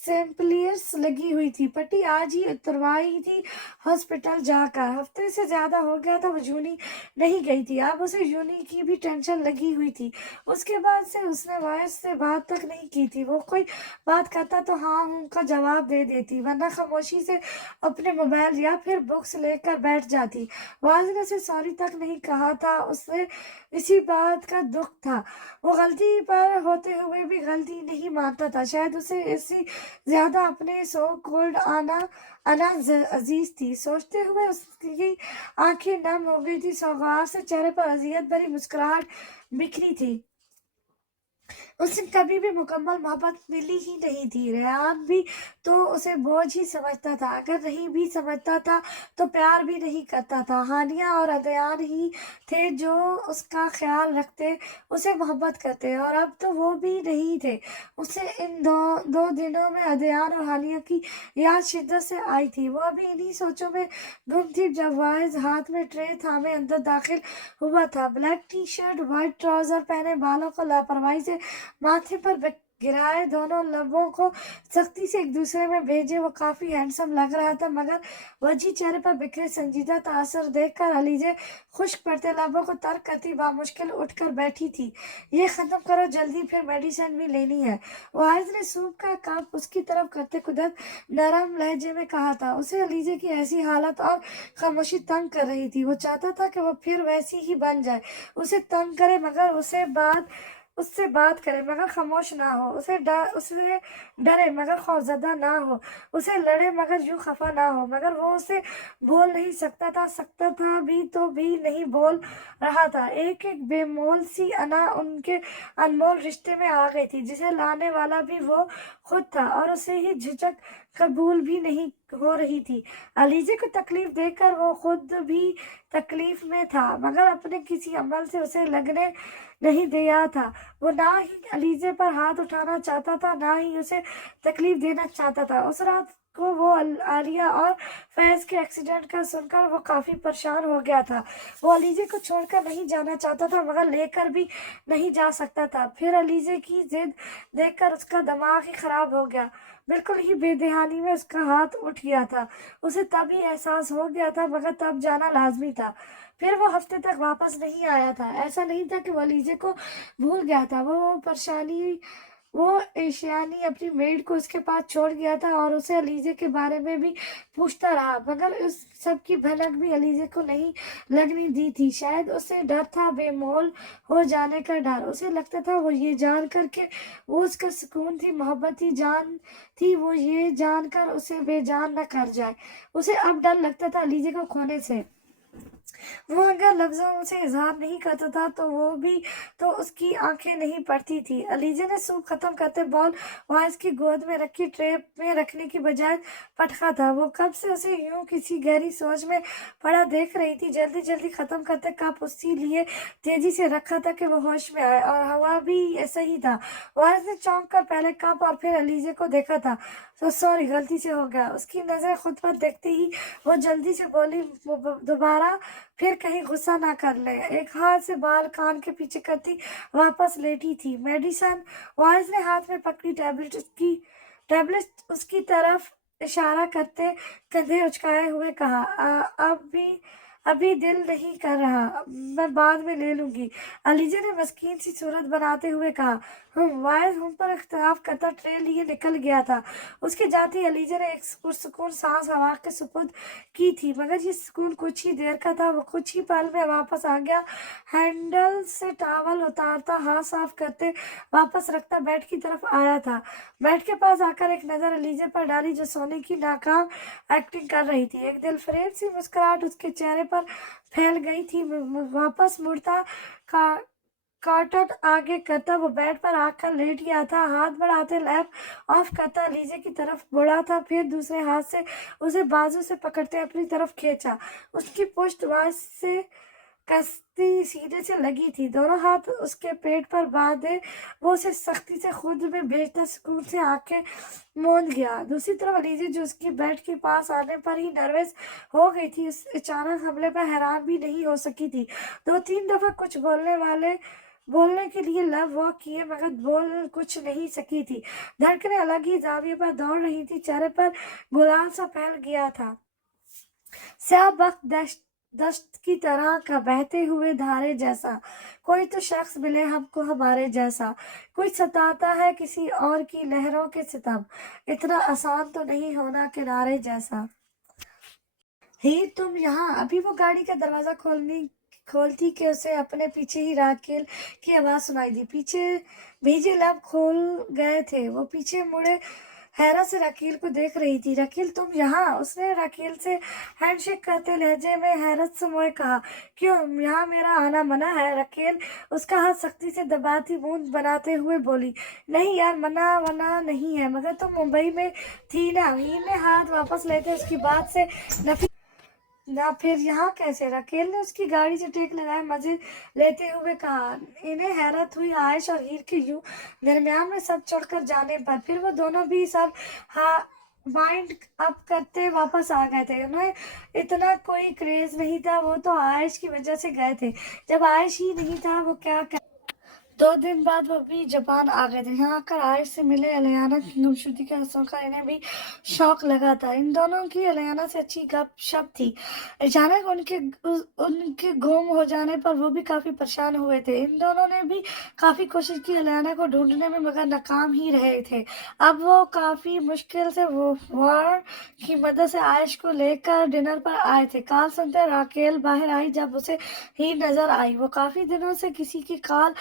सैम्पलियर्स लगी हुई थी। पट्टी आज ही उतरवाई थी हॉस्पिटल जाकर, हफ्ते से ज्यादा हो गया था वो यूनी नहीं गई थी। अब उसे यूनी की भी टेंशन लगी हुई थी। उसके बाद से उसने वायस से बात तक नहीं की थी। वो कोई बात करता तो हाँ हूँ का जवाब दे देती, वरना खामोशी से अपने मोबाइल या फिर बुक्स लेकर बैठ जाती। वाजिदा से सॉरी तक नहीं कहा था उसने, इसी बात का दुख था। वो गलती पर होते हुए भी गलती नहीं मानता था। शायद उसे इसी ज्यादा अपने सो कोल्ड आना अजीज थी। सोचते हुए उसकी आंखें नम हो गई थी, सौगात से चेहरे पर अजियत भरी मुस्कुराहट बिखरी थी। उसे कभी भी मुकम्मल मोहब्बत मिली ही नहीं थी। रेहान भी तो उसे बोझ ही समझता था, अगर नहीं भी समझता था तो प्यार भी नहीं करता था। हानिया और अदयान ही थे जो उसका ख्याल रखते, उसे मोहब्बत करते, और अब तो वो भी नहीं थे। उसे इन दो दिनों में अदयान और हानिया की याद शिद्दत से आई थी। वो अभी इन्हीं सोचों में गुम थी जब वाइज हाथ में ट्रे थामे अंदर दाखिल हुआ था। Black T shirt, white trouser पहने, बालों को लापरवाही से माथे पर गिराए, दोनों लबों को सख्ती से एक दूसरे में भेजे। वो काफी हैंडसम लग रहा था मगर वजी चेहरे पर बिखरे संजीदा तासर देखकर अलीजे खुश्क पड़ते लबों को तर्क करती बामुश्किल उठकर बैठी थी। ये खत्म करो जल्दी, फिर मेडिसिन भी लेनी है। वाइज ने सूप का कप उसकी तरफ करते कुदरत नरम लहजे में कहा था। उसे अलीजे की ऐसी हालत और खामोशी तंग कर रही थी। वो चाहता था कि वो फिर वैसी ही बन जाए, उसे तंग करे मगर उससे बात करे मगर खामोश ना हो, उसे डरे मगर खौफजदा ना हो, उसे लड़े मगर यूं खफा ना हो। मगर वो उसे बोल नहीं सकता था भी तो भी नहीं बोल रहा था। एक एक बेमोल सी अना उनके अनमोल रिश्ते में आ गई थी, जिसे लाने वाला भी वो खुद था और उसे ही झिझक कबूल भी नहीं हो रही थी। अलीजे को तकलीफ देकर वो खुद भी तकलीफ में था, मगर अपने किसी अमल से उसे लगने नहीं दिया था। वो ना ही अलीजे पर हाथ उठाना चाहता था, ना ही उसे तकलीफ देना चाहता था। उस रात को वो आलिया और फैज के एक्सीडेंट का सुनकर वो काफी परेशान हो गया था। वो अलीजे को छोड़कर नहीं जाना चाहता था, मगर लेकर भी नहीं जा सकता था। फिर अलीजे की जिद देखकर उसका दिमाग ही खराब हो गया। बिल्कुल ही बेदहानी में उसका हाथ उठ गया था। उसे तब ही एहसास हो गया था, मगर तब जाना लाजमी था। फिर वो हफ्ते तक वापस नहीं आया था। ऐसा नहीं था कि वो अलीजे को भूल गया था। वो एशियानी अपनी मेड को उसके पास छोड़ गया था और उसे अलीजे के बारे में भी पूछता रहा, मगर उस सब की भनक भी अलीजे को नहीं लगनी दी थी। शायद उसे डर था, बेमोल हो जाने का डर। उसे लगता था वो ये जान कर के वो उसका सुकून थी, मोहब्बत ही जान थी, वो ये जानकर उसे बेजान न कर जाए। उसे अब डर लगता था अलीजे को खोने से। वो अगर लफ्जों से इजहार नहीं करता था तो उसकी आंखें नहीं पड़ती थी। अलीजा ने सूप खत्म करते बॉल वाइस की गोद में रखी ट्रे में रखने की बजाय पटका था। वो कब से उसे यूं किसी गहरी सोच में पड़ा देख रही थी। जल्दी जल्दी खत्म करते कप उसी लिए तेजी से रखा था कि वो होश में आए, और हवा भी ऐसा ही था। वाइस ने चौंक कर पहले कप और फिर अलीजे को देखा था। तो सॉरी, गलती से हो गया। उसकी नजर खुद पर देखते ही वो जल्दी से बोली, दोबारा फिर कहीं गुस्सा ना कर ले। एक हाथ से बाल कान के पीछे करती वापस लेटी थी। मेडिसन वाइज ने हाथ में पकड़ी टैबलेट उसकी तरफ इशारा करते कंधे उचकाए हुए कहा, अभी दिल नहीं कर रहा, मैं बाद में ले लूंगी। अलीजा ने मस्कीन सी सूरत बनाते हुए कहा। वाइज हम पर इख्तलाफ करता ट्रे लिए निकल गया था। उसके जाते ही अलीजा ने एक पुरसुकून सांस हवा के सुपुर्द की थी, मगर ये सुकून कुछ ही देर का था। वो कुछ ही पल में वापस आ गया। हैंडल से टॉवल उतारता, हाथ साफ करते, वापस रखता बेड की तरफ आया था। बेड के पास आकर एक नजर अलीजा पर डाली, जो सोने की नाकाम एक्टिंग कर रही थी। एक दिलफरेब सी मुस्कुराहट उसके चेहरे पर फैल गई थी। वापस मुड़ता का कॉटन आगे करता वो बेड पर आकर लेट गया था। हाथ बढ़ाते लैंप ऑफ करता अलीजे की तरफ मुड़ा था, फिर दूसरे हाथ से उसे बाजू से पकड़ते अपनी तरफ खींचा। उसकी पुश्त वास से कश्ती सीने से लगी थी। दोनों हाथ उसके पेट पर बांधे वो उसे सख्ती से खुद में भेजता सुकून से आंखें मूंद गया। दूसरी तरफ अलीजे, जो उसकी बेड के पास आने पर ही नर्वस हो गई थी, इस अचानक हमले पर हैरान भी नहीं हो सकी थी। 2-3 दफा कुछ बोलने के लिए लब वॉक किए, मगर बोल कुछ नहीं सकी थी। धड़कनें अलग ही जाविये पर दौड़ रही थी। चेहरे पर गुलाल सा फैल गया था, स्याह बख्त दश्त की तरह का बहते हुए धारे जैसा। कोई तो शख्स मिले हमको हमारे जैसा। कोई सताता है किसी और की लहरों के सितम। इतना आसान तो नहीं होना किनारे जैसा। ही तुम यहाँ। अभी वो गाड़ी का दरवाजा खोलती कि उसे अपने पीछे ही राकेल की आवाज सुनाई दी। पीछे भीजे लब खोल गए थे। वो पीछे मुड़े हैरत से राकेल को देख रही थी। राकेल, तुम यहाँ? उसने राकेल से हैंडशेक करते लहजे में हैरत से मोए कहा। क्यों, यहाँ मेरा आना मना है? राकेल उसका हाथ सख्ती से दबाती बूंद बनाते हुए बोली। नहीं यार, मना वना नहीं है, मगर तुम मुंबई में थी ना। हीर ने हाथ वापस लेते उसकी बात से नफी ना, फिर यहाँ कैसे? राकेल ने उसकी गाड़ी से टेक लगाए मजे लेते हुए कहा। इन्हें हैरत हुई आयश और हीर के यूं दरमियान में सब चढ़कर जाने पर। फिर वो दोनों भी सब माइंड अप करते वापस आ गए थे। उन्हें इतना कोई क्रेज नहीं था, वो तो आयश की वजह से गए थे। जब आयश ही नहीं था वो क्या 2 दिन बाद वो भी जापान आ गए थे। यहाँ आकर आयुष से मिले अलियाना की गुमशुदगी का सुनकर इन्हें भी शौक लगा था। इन दोनों की अलियाना से अच्छी गपशप थी। अचानक उनके गुम हो जाने पर वो भी काफी परेशान हुए थे। इन दोनों ने भी काफी कोशिश की अलियाना को ढूंढने में, मगर नाकाम ही रहे थे। अब वो काफी मुश्किल से वो वार की मदद से आयुष को लेकर डिनर पर आए थे। कॉल सुनते राकेल बाहर आई। जब उसे ही नजर आई, वो काफी दिनों से किसी की कॉल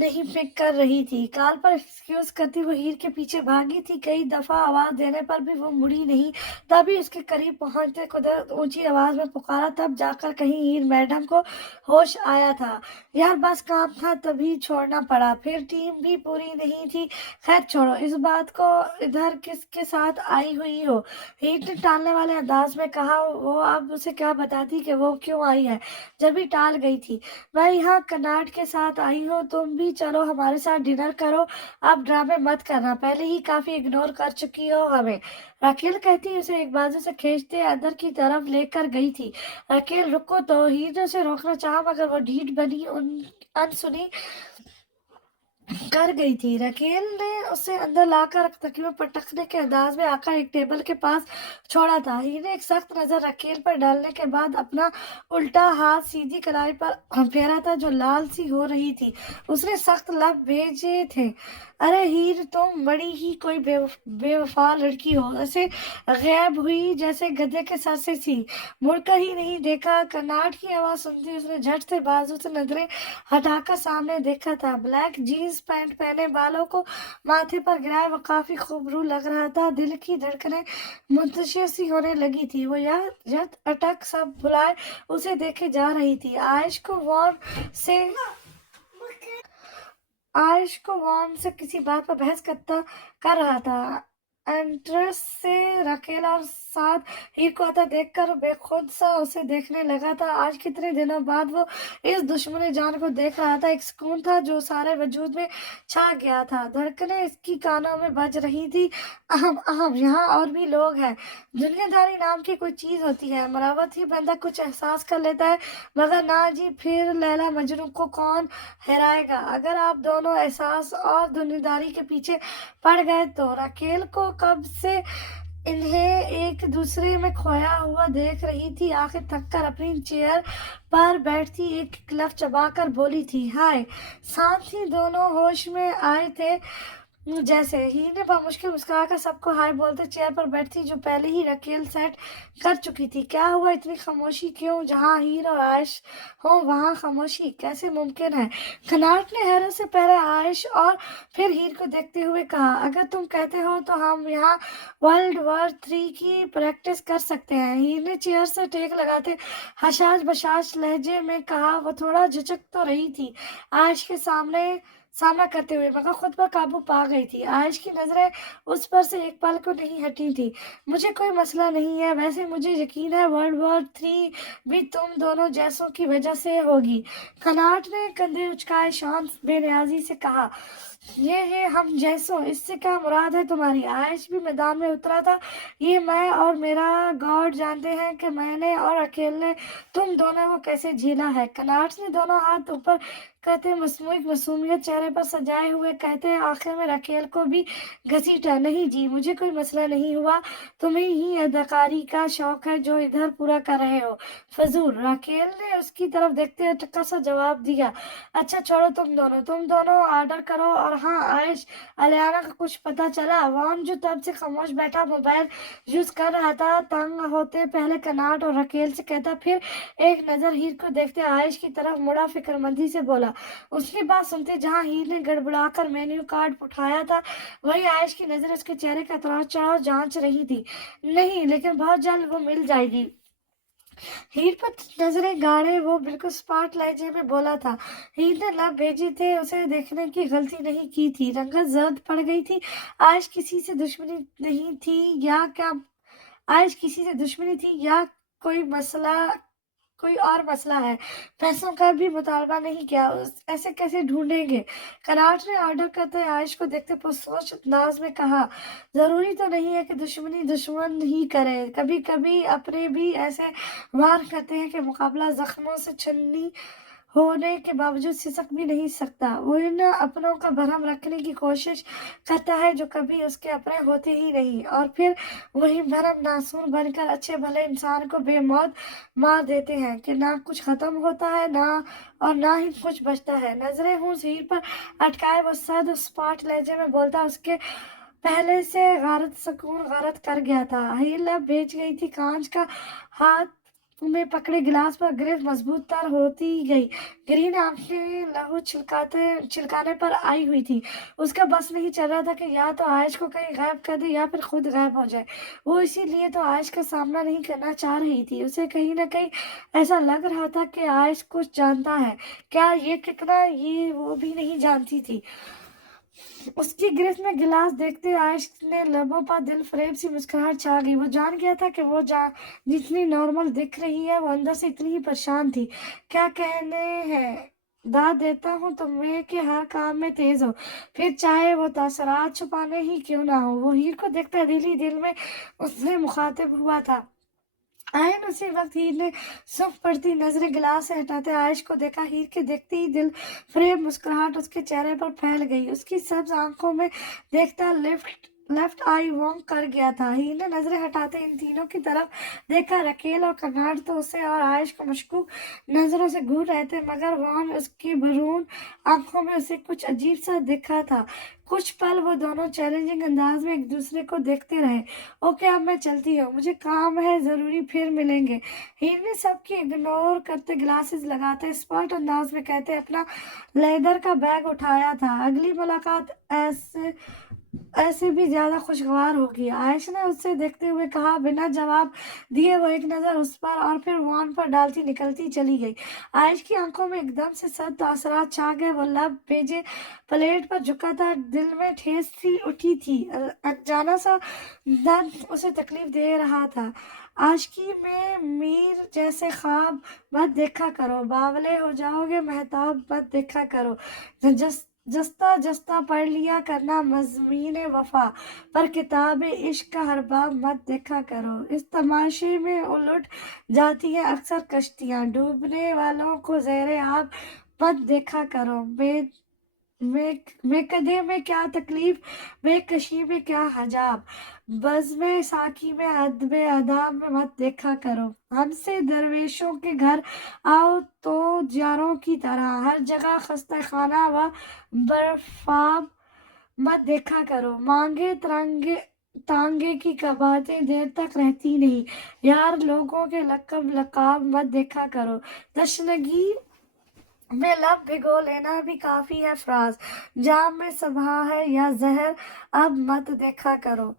नहीं पिक कर रही थी। कॉल पर एक्सक्यूज करती वो हीर के पीछे भागी थी। कई दफा आवाज देने पर भी वो मुड़ी नहीं। तभी उसके करीब पहुंचते कुदरत ऊंची आवाज में पुकारा, तब जाकर कहीं हीर मैडम को होश आया था। यार बस काम था तभी छोड़ना पड़ा, फिर टीम भी पूरी नहीं थी। खैर छोड़ो इस बात को, इधर किसके साथ आई हुई हो? हीर ने टालने वाले अंदाज में कहा। वो अब उसे क्या बताती कि वो क्यों आई है, जब भी टाल गई थी। मैं यहाँ कनाड के साथ आई हूँ, तुम भी चलो हमारे साथ डिनर करो। अब ड्रामे मत करना, पहले ही काफी इग्नोर कर चुकी हो हमें। राकेल कहती उसे एक बाजू से खींचते अंदर की तरफ लेकर गई थी। राकेल रुको, तो हीर ने उसे रोकना चाहा मगर वो ढीठ बनी अनसुनी कर गई थी। रकेल ने उसे अंदर लाकर तकिए में पटकने के अंदाज में आकर एक टेबल के पास छोड़ा था। हीर ने एक सख्त नजर रकेल पर डालने के बाद अपना उल्टा हाथ सीधी कलाई पर फेरा था जो लाल सी हो रही थी। उसने सख्त लब भेजे थे। अरे हीर, तुम बड़ी ही कोई बेवफा लड़की हो। ऐसे गायब हुई जैसे गधे के सर से सी, मुड़कर ही नहीं देखा। कर्नाट की आवाज सुनती उसने झट से बाजू से नजरें हटाकर सामने देखा था। ब्लैक जीन्स पैंट पहने, बालों को माथे पर गिराए वो काफी खूबरू लग रहा था। दिल की धड़कनें मुंतशिर सी होने लगी थी। वो यह यत अटक सब बुलाए उसे देखे जा रही थी। से आयुष को वॉर्न से किसी बात पर बहस करता कर रहा था। एंट्रेंस से रकेल और साथ हीर को आता देखकर बेखुद सा उसे देखने लगा था। आज कितने दिनों बाद वो इस दुश्मनी जान को देख रहा था। एक सुकून था जो सारे वजूद में छा गया था। धड़कनें इसकी कानों में बज रही थी। अहम अहम, यहाँ और भी लोग हैं। दुनियादारी नाम की कोई चीज होती है, मरावत ही बंदा कुछ एहसास कर लेता है। मगर ना जी, फिर लैला मजनू को कौन हराएगा? अगर आप दोनों एहसास और दुनियादारी के पीछे पड़ गए तो। राकेल को कब से इन्हें एक दूसरे में खोया हुआ देख रही थी। आखिर थककर अपनी चेयर पर बैठती एक क्लफ चबाकर बोली थी, हाय। साथ ही दोनों होश में आए थे। जैसे ही ने मुश्किल मुस्कुराकर सबको हाय बोलते चेयर पर बैठती जो पहले ही रकेल सेट कर चुकी थी। क्या हुआ, इतनी खामोशी क्यों? जहाँ हीर और आयश हो वहां खामोशी कैसे मुमकिन है? खनाट ने हैरत से पहले आयश और फिर हीर को देखते हुए कहा, अगर तुम कहते हो तो हम यहाँ वर्ल्ड वॉर 3 की प्रैक्टिस कर सकते हैं। हीर ने चेयर से टेक लगाते हशाश बशाश लहजे में कहा। वो थोड़ा झिझक तो रही थी आयश के सामना करते हुए, मगर खुद पर काबू पा गई थी। आयश की नजरें उस पर से एक पल को नहीं हटी थी। मुझे कोई मसला नहीं है, वैसे मुझे यकीन है वर्ल्ड वॉर 3 भी तुम दोनों जैसों की वजह से होगी। कनाट ने कंधे उचकाए शांत बेनियाजी से कहा, ये है हम जैसों, इससे क्या मुराद है तुम्हारी? आयश भी मैदान में उतरा था। ये मैं और मेरा गॉड जानते हैं कि मैंने और अकेले ने तुम दोनों को कैसे झेला है। कनाट ने दोनों हाथ ऊपर कहते मासूमियत चेहरे पर सजाए हुए कहते आखिर में रकेल को भी घसीटा। नहीं जी, मुझे कोई मसला नहीं हुआ, तुम्हें ही अदाकारी का शौक है जो इधर पूरा कर रहे हो। फजूल। रकेल ने उसकी तरफ देखते हुए टक्का सा जवाब दिया। अच्छा छोड़ो, तुम दोनों ऑर्डर करो। और हाँ आयश, अलियाना का कुछ पता चला? वॉन जो तब से खामोश बैठा मोबाइल यूज कर रहा था, तंग होते पहले कनाट और रकेल से कहता, फिर एक नजर हीर को देखते आयश की तरफ मुड़ा, फिक्रमंदी से बोला। उसकी बात सुनते जहां हीर ने गड़बड़ाकर मेन्यू कार्ड उठाया था, वही आयश की नजर उसके चेहरे का उतार चढ़ाव जांच रही थी। नहीं, लेकिन बहुत जल्द वो मिल जाएगी। हीर पर नजरें गाड़े वो बिल्कुल स्मार्ट लहजे में बोला था। हीर ने लब भेजे थे, उसे देखने की गलती नहीं की थी। रंगत जर्द पड़ गई थी। आज किसी से दुश्मनी नहीं थी या क्या? आज किसी से दुश्मनी थी या कोई और मसला है? पैसों का भी मुतालबा नहीं किया, ऐसे कैसे ढूंढेंगे? कराट ने ऑर्डर करते आयुष को देखते पुरसोच अंदाज में कहा, जरूरी तो नहीं है कि दुश्मनी दुश्मन ही करे, कभी कभी अपने भी ऐसे वार करते हैं कि मुकाबला जख्मों से छन्नी होने के बावजूद सिसक भी नहीं सकता। वो इन अपनों का भरम रखने की कोशिश करता है जो कभी उसके अपने होते ही नहीं, और फिर वही भरम नासूर बनकर अच्छे भले इंसान को बेमौत मार देते हैं कि ना कुछ खत्म होता है ना और ना ही कुछ बचता है। नजरें हूँ हीर पर अटकाए वो सद स्पॉट लहजे में बोलता, उसके पहले से गारत कर गया था। हीर लब भेज गई थी। कांच का हाथ में पकड़े गिलास पर गिरफ्त मजबूत तर होती गई। ग्रीन आंखें लहू छिलकाने पर आई हुई थी। उसका बस नहीं चल रहा था कि या तो आयश को कहीं गायब कर दे या फिर खुद गायब हो जाए। वो इसीलिए तो आयश का सामना नहीं करना चाह रही थी। उसे कहीं ना कहीं ऐसा लग रहा था कि आयश कुछ जानता है। क्या ये कितना, ये वो भी नहीं जानती थी। उसकी गिरफ्त में गिलास देखते आयश ने लबों पर दिल फरेब सी मुस्कुराहट छा गई। वो जान गया था कि वो जितनी नॉर्मल दिख रही है वो अंदर से इतनी ही परेशान थी। क्या कहने हैं, दाद देता हूँ तुम्हें कि हर काम में तेज हो, फिर चाहे वो तासरात छुपाने ही क्यों ना हो। वो हीर को देखता दिल ही दिल में उससे मुखातिब हुआ था। आयन उसी वक्त हीर ने सुख पड़ती नजरें गिलास से हटाते आयश को देखा। हीर के देखते ही दिल फरेब मुस्कुराहट उसके चेहरे पर फैल गई। उसकी सब्ज आंखों में देखता लेफ्ट आई वॉन्ग कर गया था। हीर ने नजरें हटाते इन तीनों की तरफ देखा। रकेल और कन्नाड तो उसे और आयश को मशकूक नजरों से घूर रहे थे, मगर वॉन उसकी भरून आंखों में उसे कुछ अजीब सा दिखा था। कुछ पल वो दोनों चैलेंजिंग अंदाज में एक दूसरे को देखते रहे। ओके, अब मैं चलती हूँ, मुझे काम है जरूरी, फिर मिलेंगे। हीर ने सबकी इग्नोर करते ग्लासेस लगाते स्पॉट अंदाज में कहते अपना लेदर का बैग उठाया था। अगली मुलाकात ऐसे ऐसे भी ज्यादा खुशगवार होगी, आयश ने उससे देखते हुए कहा। बिना जवाब दिए वो एक नजर उस पर और फिर वॉन पर डालती निकलती चली गई। आयश की आंखों में एकदम से सख्त तासरात छा गए। वो लब भेजे प्लेट पर झुका था, दिल में ठेस सी उठी थी। अनजाना सा दर्द उसे तकलीफ दे रहा था। आशिकी में मीर जैसे ख्वाब मत देखा करो, बावले हो जाओगे। महताब मत देखा करो। जस जस्ता जस्ता पढ़ लिया करना मज़मीन वफा, पर किताब इश्क का हर बाब मत देखा करो। इस तमाशे में उलट जाती है अक्सर कश्तियाँ, डूबने वालों को ज़ेरे आब मत देखा करो। बेकदे में क्या तकलीफ, बेकशी में क्या हजाब, बज़्म साकी में अदब अदाब में मत देखा करो। हमसे दरवेशों के घर आओ तो जारों की तरह, हर जगह खस्ता खाना व बर्फाब मत देखा करो। मांगे तरंगे तांगे की बातें देर तक रहती नहीं, यार लोगों के लकब लकाब मत देखा करो। तशनगी में लब भिगो लेना भी काफी है फ्राज, जाम में सबा है या जहर अब मत देखा करो।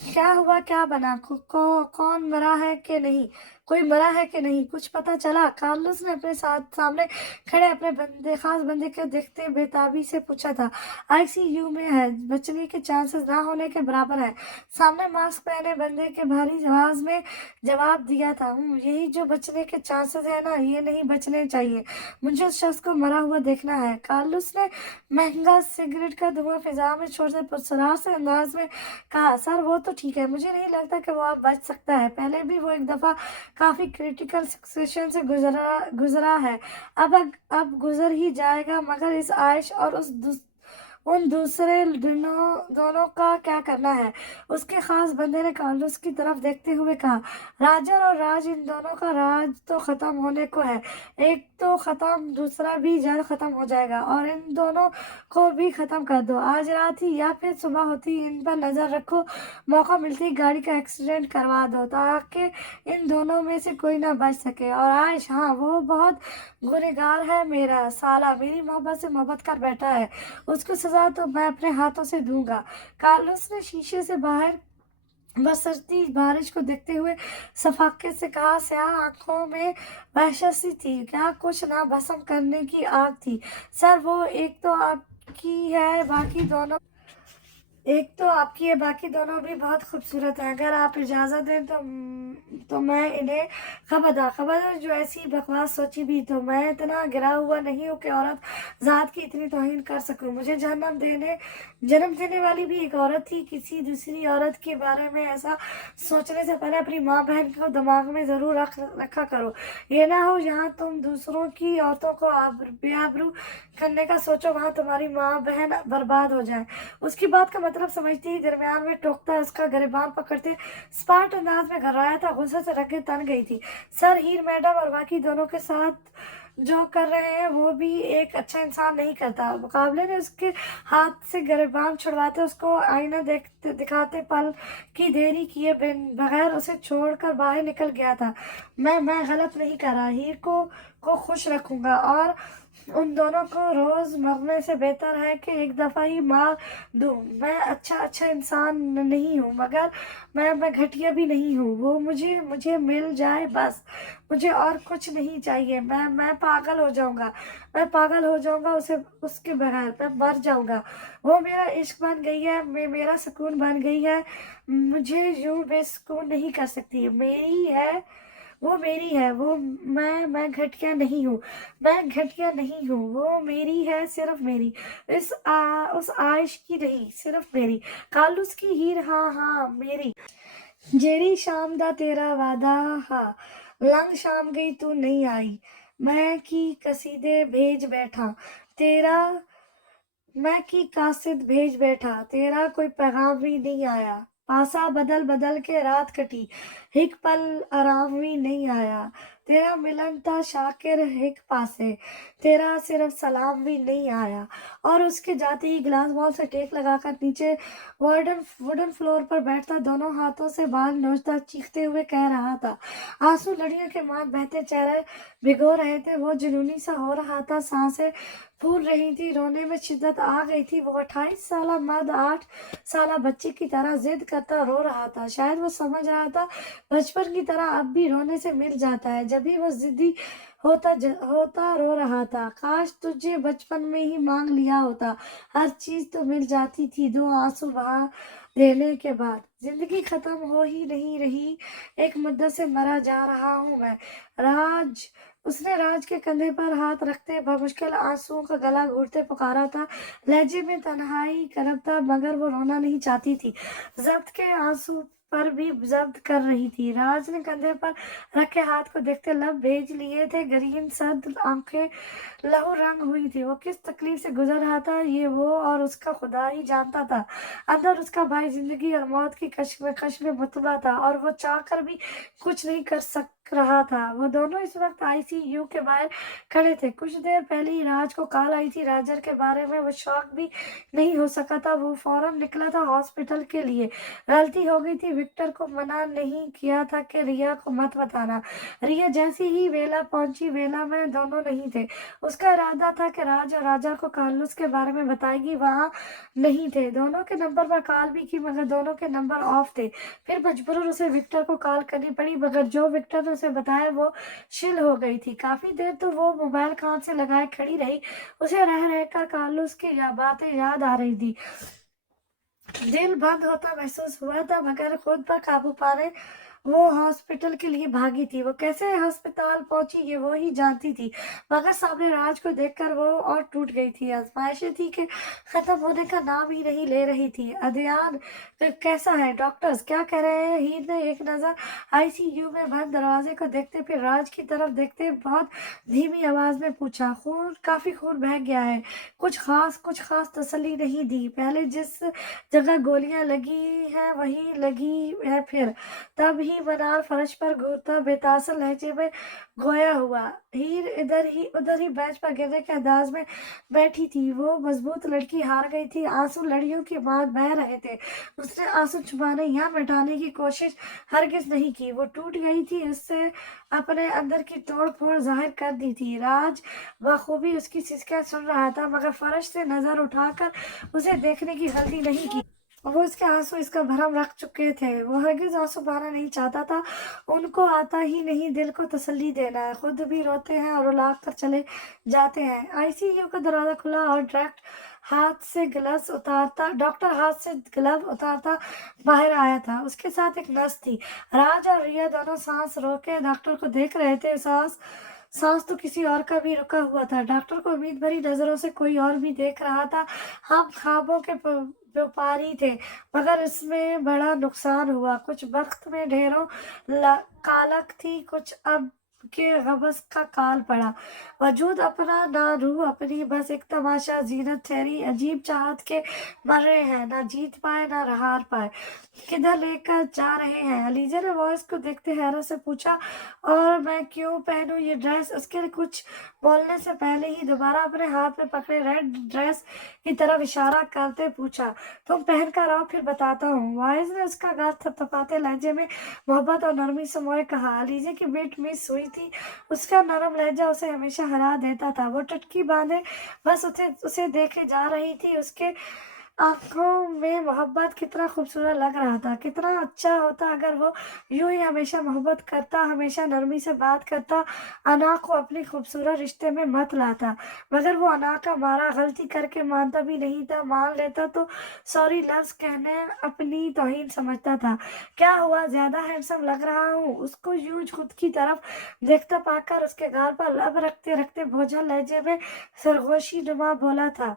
क्या हुआ, क्या बना, कौन मरा है कि नहीं, कोई मरा है कि नहीं, कुछ पता चला? कार्लोस ने अपने सामने खड़े अपने खास बंदे को देखते बेताबी से पूछा था। आईसीयू में है, बचने के चांसेस ना होने के बराबर है, सामने मास्क पहने बंदे के भारी आवाज में जवाब दिया था। यही जो बचने के चांसेस है ना, ये नहीं बचने चाहिए। मुझे उस शख्स को मरा हुआ देखना है। कार्लोस ने महंगा सिगरेट का धुआं फिजा में छोड़ते पुरसरार से अंदाज में कहा। सर वो तो ठीक है, मुझे नहीं लगता कि वो अब बच सकता है। पहले भी वो एक दफा काफी क्रिटिकल सिचुएशन से गुजरा है। अब गुजर ही जाएगा, मगर इस आयश और उन दूसरे दोनों का क्या करना है? उसके खास बंदे ने कार्लोस की तरफ देखते हुए कहा। राजर और राज, इन दोनों का राज तो खत्म होने को है। एक तो खत्म, दूसरा भी जल्द खत्म हो जाएगा, और इन दोनों को भी खत्म कर दो। आज रात ही या फिर सुबह होती इन पर नजर रखो, मौका मिलती ही गाड़ी का एक्सीडेंट करवा दो, ताकि इन दोनों में से कोई ना बच सके। और आयश, हाँ वो बहुत गुनहगार है, मेरा साला मेरी मोहब्बत से मोहब्बत कर बैठा है, उसको सजा तो मैं अपने हाथों से दूंगा। कार्लोस ने शीशे से बाहर बरसती बारिश को देखते हुए सफाकत से कहा। स्याह आंखों में वहशत सी थी, क्या कुछ ना भस्म करने की आग थी। सर वो एक तो आपकी है, बाकी दोनों एक तो आपकी है, बाकी दोनों भी बहुत खूबसूरत हैं। अगर आप इजाज़त दें तो मैं इन्हें खबरदार जो ऐसी बकवास सोची भी, तो मैं इतना गिरा हुआ नहीं हूँ कि औरत ज़ात की इतनी तौहीन कर सकूँ। मुझे जन्म देने वाली भी एक औरत थी। किसी दूसरी औरत के बारे में ऐसा सोचने से पहले अपनी माँ बहन को दिमाग में ज़रूर रखा करो। ये ना हो जहाँ तुम दूसरों की औरतों को बेआबरू करने का सोचो, वहाँ तुम्हारी माँ बहन बर्बाद हो जाए। उसकी बात का मतलब समझते ही दरमियान में टोकता उसका गिरबान पकड़ते स्पार्ट अंदाज में घबराया था। गुस्से से रगें तन गई थी। सर हीर मैडम और बाकी दोनों के साथ जो कर रहे हैं वो भी एक अच्छा इंसान नहीं करता। मुकाबले ने उसके हाथ से गिरबान छुड़वाते, उसको आईना देखते दिखाते पल की देरी किए बगैर उसे छोड़कर बाहर निकल गया था। मैं गलत नहीं कर रहा, हीर को खुश रखूंगा और उन दोनों को रोज मरने से बेहतर है कि एक दफा ही मार दूं। मैं अच्छा इंसान नहीं हूँ, मगर मैं घटिया भी नहीं हूँ। वो मुझे मिल जाए बस, मुझे और कुछ नहीं चाहिए। मैं पागल हो जाऊंगा, मैं पागल हो जाऊंगा उसे उसके बगैर, मैं मर जाऊंगा। वो मेरा इश्क बन गई है, मेरा सुकून बन गई है। मुझे यूं बेसुकून नहीं कर सकती। मेरी है, वो मेरी है। वो मैं घटिया नहीं हूँ, मैं घटिया नहीं हूँ। वो मेरी है, सिर्फ मेरी। उस आयश की नहीं, सिर्फ मेरी। कालूस की हीर, हाँ हाँ मेरी। जेरी शाम दा तेरा वादा, हाँ लंघ शाम गई तू नहीं आई। मैं की कसीदे भेज बैठा तेरा, मैं की कासिद भेज बैठा तेरा, कोई पैगाम भी नहीं आया। पासा बदल बदल के रात कटी, एक पल आराम भी नहीं आया। तेरा मिलन था शाकिर एक पासे, तेरा सिर्फ सलाम भी नहीं आया। और उसके जाते ही ग्लास बॉल से टेक लगाकर नीचे वुडन फ्लोर पर बैठता, दोनों हाथों से बाल नोचता, चीखते हुए कह रहा था। आंसू लड़ियों के माथ बहते चेहरे भिगो रहे थे। वो जुनूनी सा हो रहा था, सांसें फूल रही थी, रोने में शिद्दत आ गई थी। वो 28 साल मर्द 8 साल बच्चे की तरह जिद करता रो रहा था। शायद वो समझ रहा था बचपन की तरह अब भी रोने से मिल जाता है। जब भी वो जिद्दी होता रो रहा था। काश तुझे बचपन में ही मांग लिया होता, हर चीज तो मिल जाती थी। दो आंसू बहा देने के बाद जिंदगी खत्म हो ही नहीं रही, एक मुद्दत से मरा जा रहा हूं मैं। राज उसने राज के कंधे पर हाथ रखते बमुश्किल आंसुओं का गला घूटते पुकारा था। लहजे में तन्हाई करबता, मगर वो रोना नहीं चाहती थी। जब्त के आंसू पर भी जब्त कर रही थी। राज ने कंधे पर रखे हाथ को देखते लब भेज लिए थे, गरीन सर्द आंखें लहू रंग हुई थी। वो किस तकलीफ से गुजर रहा था, ये वो और उसका खुदा ही जानता था। अंदर उसका भाई जिंदगी और मौत की कश्मकश में मुबतला था, और वो चाह कर भी कुछ नहीं कर सक रहा था। वो दोनों इस वक्त आईसीयू के बाहर खड़े थे। कुछ देर पहले ही राज को कॉल आई थी राजर के बारे में। वो शॉक भी नहीं हो सका था। वो फौरन निकला था हॉस्पिटल के लिए। गलती हो गई थी, विक्टर को मना नहीं किया था कि रिया को मत बताना। रिया जैसी ही वेला पहुंची, वेला में दोनों नहीं थे। उसका इरादा था कि राज और राजा को कार्लोस के बारे में बताएगी, वहां नहीं थे। दोनों के नंबर पर कॉल भी की, मगर दोनों के नंबर ऑफ थे। फिर मजबूरन उसे विक्टर को कॉल करनी पड़ी, मगर जो विक्टर ने उसे बताया वो शिल हो गई थी। काफी देर तो वो मोबाइल कान से लगाए खड़ी रही। उसे रह रहकर कार्लोस की बातें याद आ रही थी। दिल बंद होता महसूस हुआ था, मगर खुद पर काबू पाने वो हॉस्पिटल के लिए भागी थी। वो कैसे अस्पताल पहुंची ये वो ही जानती थी, मगर सामने राज को देखकर वो और टूट गई थी। आजमाइशें थी कि खत्म होने का नाम ही नहीं ले रही थी। अध्ययन कैसा है, डॉक्टर्स क्या कह रहे हैं? हीर ने एक नजर आईसीयू में बंद दरवाजे को देखते फिर राज की तरफ देखते बहुत धीमी आवाज में पूछा, काफी खून बह गया है? कुछ खास तसल्ली नहीं दी। पहले जिस जगह गोलियां लगी है वहीं लगी है। फिर तब ही मनार फर्श पर घूरता बेतासर लहजे में गोया हुआ। हीर उधर ही बेंच पर गिरने के अंदाज में बैठी थी। वो मजबूत लड़की हार गई थी। आंसू लड़ियों के बाद बह रहे थे। उसने आंसू छुपाने या मिटाने की कोशिश हरगिज नहीं की। वो टूट गई थी, उससे अपने अंदर की तोड़ फोड़ जाहिर कर दी थी। राज बखूबी उसकी सिसकियां सुन रहा था, मगर फर्श से नजर उठाकर उसे देखने की गलती नहीं की। वो उसके आंसू इसका भरम रख चुके थे। वो हरगिज आंसू बहाना नहीं चाहता था। उनको आता ही नहीं दिल को तसल्ली देना है। खुद भी रोते हैं और रुला कर चले जाते हैं। आईसीयू का दरवाजा खुला और डॉक्टर हाथ से ग्लव उतारता बाहर आया था। उसके साथ एक नर्स थी। राज और रिया दोनों सांस रोके डॉक्टर को देख रहे थे। सांस तो किसी और का भी रुका हुआ था। डॉक्टर को उम्मीद भरी नजरों से कोई और भी देख रहा था। हम ख्वाबों के व्यापारी थे, मगर इसमें बड़ा नुकसान हुआ। कुछ वक्त में ढेरों कालक थी, कुछ अब के गबस का काल पड़ा। वजूद अपना ना रूह अपनी, बस एक तमाशा जीनत ठहरी, अजीब चाहत के मर रहे हैं, ना जीत पाए ना हार पाए, किधर लेकर जा रहे हैं। अलीजा ने वॉइस को देखते हैरत से पूछा, और मैं क्यों पहनूं ये ड्रेस? उसके कुछ बोलने से पहले ही दोबारा अपने हाथ में पकड़े रेड ड्रेस की तरफ इशारा करते पूछा, तुम पहन कर आओ फिर बताता हूँ। वाइज ने उसका गाल थपथपाते लहजे में मोहब्बत और नरमी से मोए कहा। अलीजे की बीट मिस हुई थी, उसका नरम लहजा उसे हमेशा हरा देता था। वो टटकी बांधे बस उसे देखे जा रही थी। उसके आंखों में मोहब्बत कितना खूबसूरत लग रहा था। कितना अच्छा होता अगर वो यूं ही हमेशा मोहब्बत करता, हमेशा नरमी से बात करता, अना को अपनी खूबसूरत रिश्ते में मत लाता। मगर वो अना का मारा गलती करके मानता भी नहीं था, मान लेता तो सॉरी लफ्ज कहने अपनी तौहीन समझता था। क्या हुआ, ज्यादा हैंडसम लग रहा हूँ? उसको यूं खुद की तरफ देखता पाकर उसके गाल पर लब रखते रखते भोजन लहजे में सरगोशी नुमा बोला था।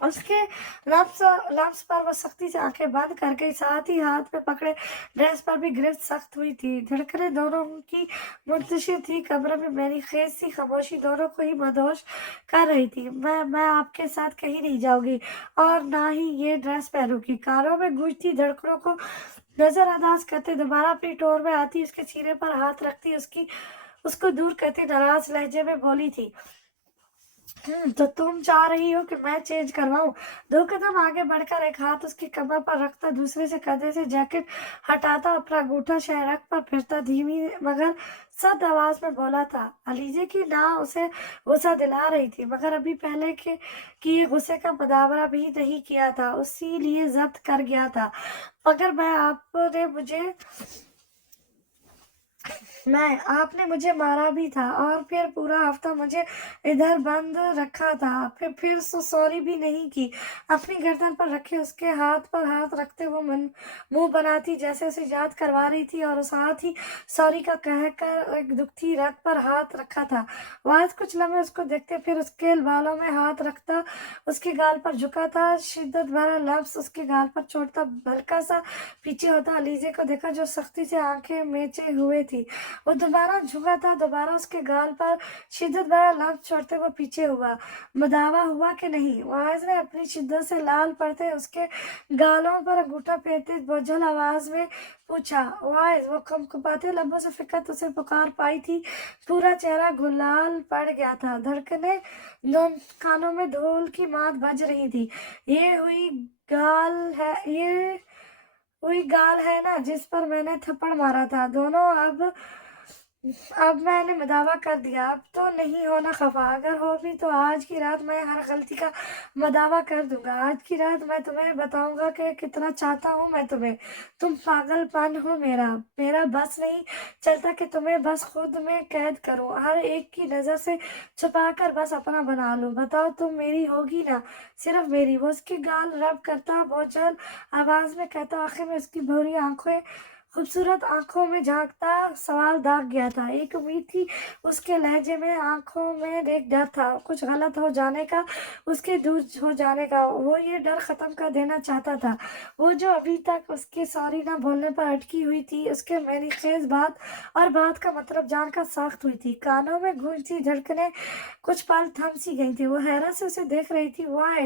उसके लफ्ज लफ्ज पर वो सख्ती से आंखें बंद कर गई, साथ ही हाथ में पकड़े ड्रेस पर भी गिरफ्त सख्त हुई थी। धड़कनें दोनों की मुंतशिर थी, कमरे में मेरी खेज सी खामोशी दोनों को ही मदहोश कर रही थी। मैं आपके साथ कहीं नहीं जाऊंगी और ना ही ये ड्रेस पहनूंगी। कानों में गूंजती धड़कनों को नजरअंदाज करते दोबारा अपनी टोर में आती, उसके सीने पर हाथ रखती, उसको दूर करती नाराज लहजे में बोली थी, तो तुम चाह रही हो कि मैं चेंज करवाऊं? दो कदम आगे बढ़कर एक हाथ उसकी कमर पर रखता, दूसरे से कंधे से जैकेट हटाता, अपना अंगूठा शहरक पर फिरता धीमी मगर सख्त आवाज में बोला था। अलीजे की ना उसे गुस्सा दिला रही थी, मगर अभी पहले के किए गुस्से का मुदावरा भी नहीं किया था, उसी लिए जब्त कर गया था। मगर आपने मुझे मारा भी था और फिर पूरा हफ्ता मुझे इधर बंद रखा था, फिर सॉरी भी नहीं की। अपनी गर्दन पर रखे उसके हाथ पर हाथ रखते हुए मुंह बनाती जैसे उसे याद करवा रही थी, और उस हाथ ही सॉरी का कहकर एक दुखती रग पर हाथ रखा था। वाहिद कुछ लम्हे उसको देखते, फिर उसके बालों में हाथ रखता, उसके गाल पर झुका था, शिद्दत भरा लफ्ज उसके गाल पर छोड़ता, हल्का सा पीछे होता। अलीजे को देखा जो सख्ती से आंखें मेचे हुए थी। वो दोबारा झुका था, दोबारा उसके गाल पर शिद्दत भरा लफ्ज छोड़ते वो पीछे हुआ। मुदावा हुआ कि नहीं? वाइज ने अपनी शिद्दत से लाल पड़ते उसके गालों पर अंगूठा फेरते बोझल आवाज में पूछा। वाइज वो कंपकपाते लबों से फिकत उसे पुकार पाई थी, पूरा चेहरा गुलाल पड़ गया था, धड़कने दोनों कानों में ढोल की मात बज रही थी। ये हुई गाल है ना जिस पर मैंने थप्पड़ मारा था। दोनों अब मैंने मदावा कर दिया, अब तो नहीं होना खफा। अगर हो भी तो आज की रात मैं हर गलती का मदावा कर दूंगा। आज की रात मैं तुम्हें बताऊंगा कि कितना चाहता हूँ मैं तुम्हें। तुम पागलपन हो मेरा मेरा बस नहीं चलता कि तुम्हें बस खुद में कैद करूं, हर एक की नजर से छुपा कर बस अपना बना लूं। बताओ तुम मेरी होगी ना, सिर्फ मेरी? वो उसकी गाल रब करता, बोझल आवाज में कहता, आखिर में उसकी भूरी आंखें खूबसूरत आंखों में झांकता सवाल दाग गया था। एक उम्मीद थी उसके लहजे में, आंखों में एक डर था कुछ गलत हो जाने का, उसके दूर हो जाने का। वो ये डर खत्म कर देना चाहता था। वो जो अभी तक उसके सॉरी ना बोलने पर अटकी हुई थी, उसके मैंने खेज बात और बात का मतलब जानकर सख्त हुई थी। कानों में गूंजती धड़कनें कुछ पल थम सी गई थी। वो हैरत से उसे देख रही थी। वाह,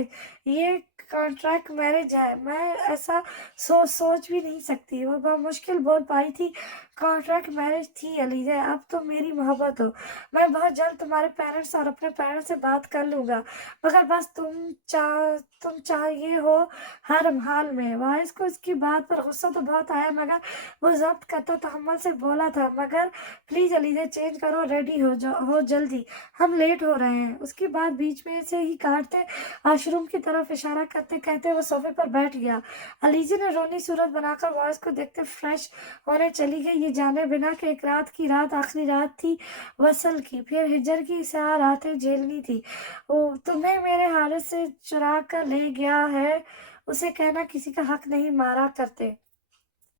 ये कॉन्ट्रैक्ट मैरिज है, मैं ऐसा सोच भी नहीं सकती। वो बहुत मुश्किल बोल पाई थी। कॉन्ट्रैक्ट मैरिज थी अलीजा, अब तो मेरी मोहब्बत हो। मैं बहुत जल्द तुम्हारे पेरेंट्स और अपने पेरेंट्स से बात कर लूंगा, मगर बस तुम चाहिए हो हर हाल में। वाइस को इसकी बात पर गुस्सा तो बहुत आया, मगर वो जब्त करता तहम्मुल से बोला था, मगर प्लीज अलीजा चेंज करो, रेडी हो जल्दी, हम लेट हो रहे हैं। उसकी बात बीच में से ही काटते वॉशरूम की तरफ इशारा करते कहते वो सोफे पर बैठ गया। अलीजा ने रोनी सूरत बनाकर वॉइस को देखते फ्रेश होने चली गई, ये जाने बिना कि एक रात की रात आखिरी रात थी वसल की, फिर हिजर की 4 रातें झेलनी थी। वो तुम्हें मेरे हालत से चुरा कर ले गया है, उसे कहना किसी का हक नहीं मारा करते।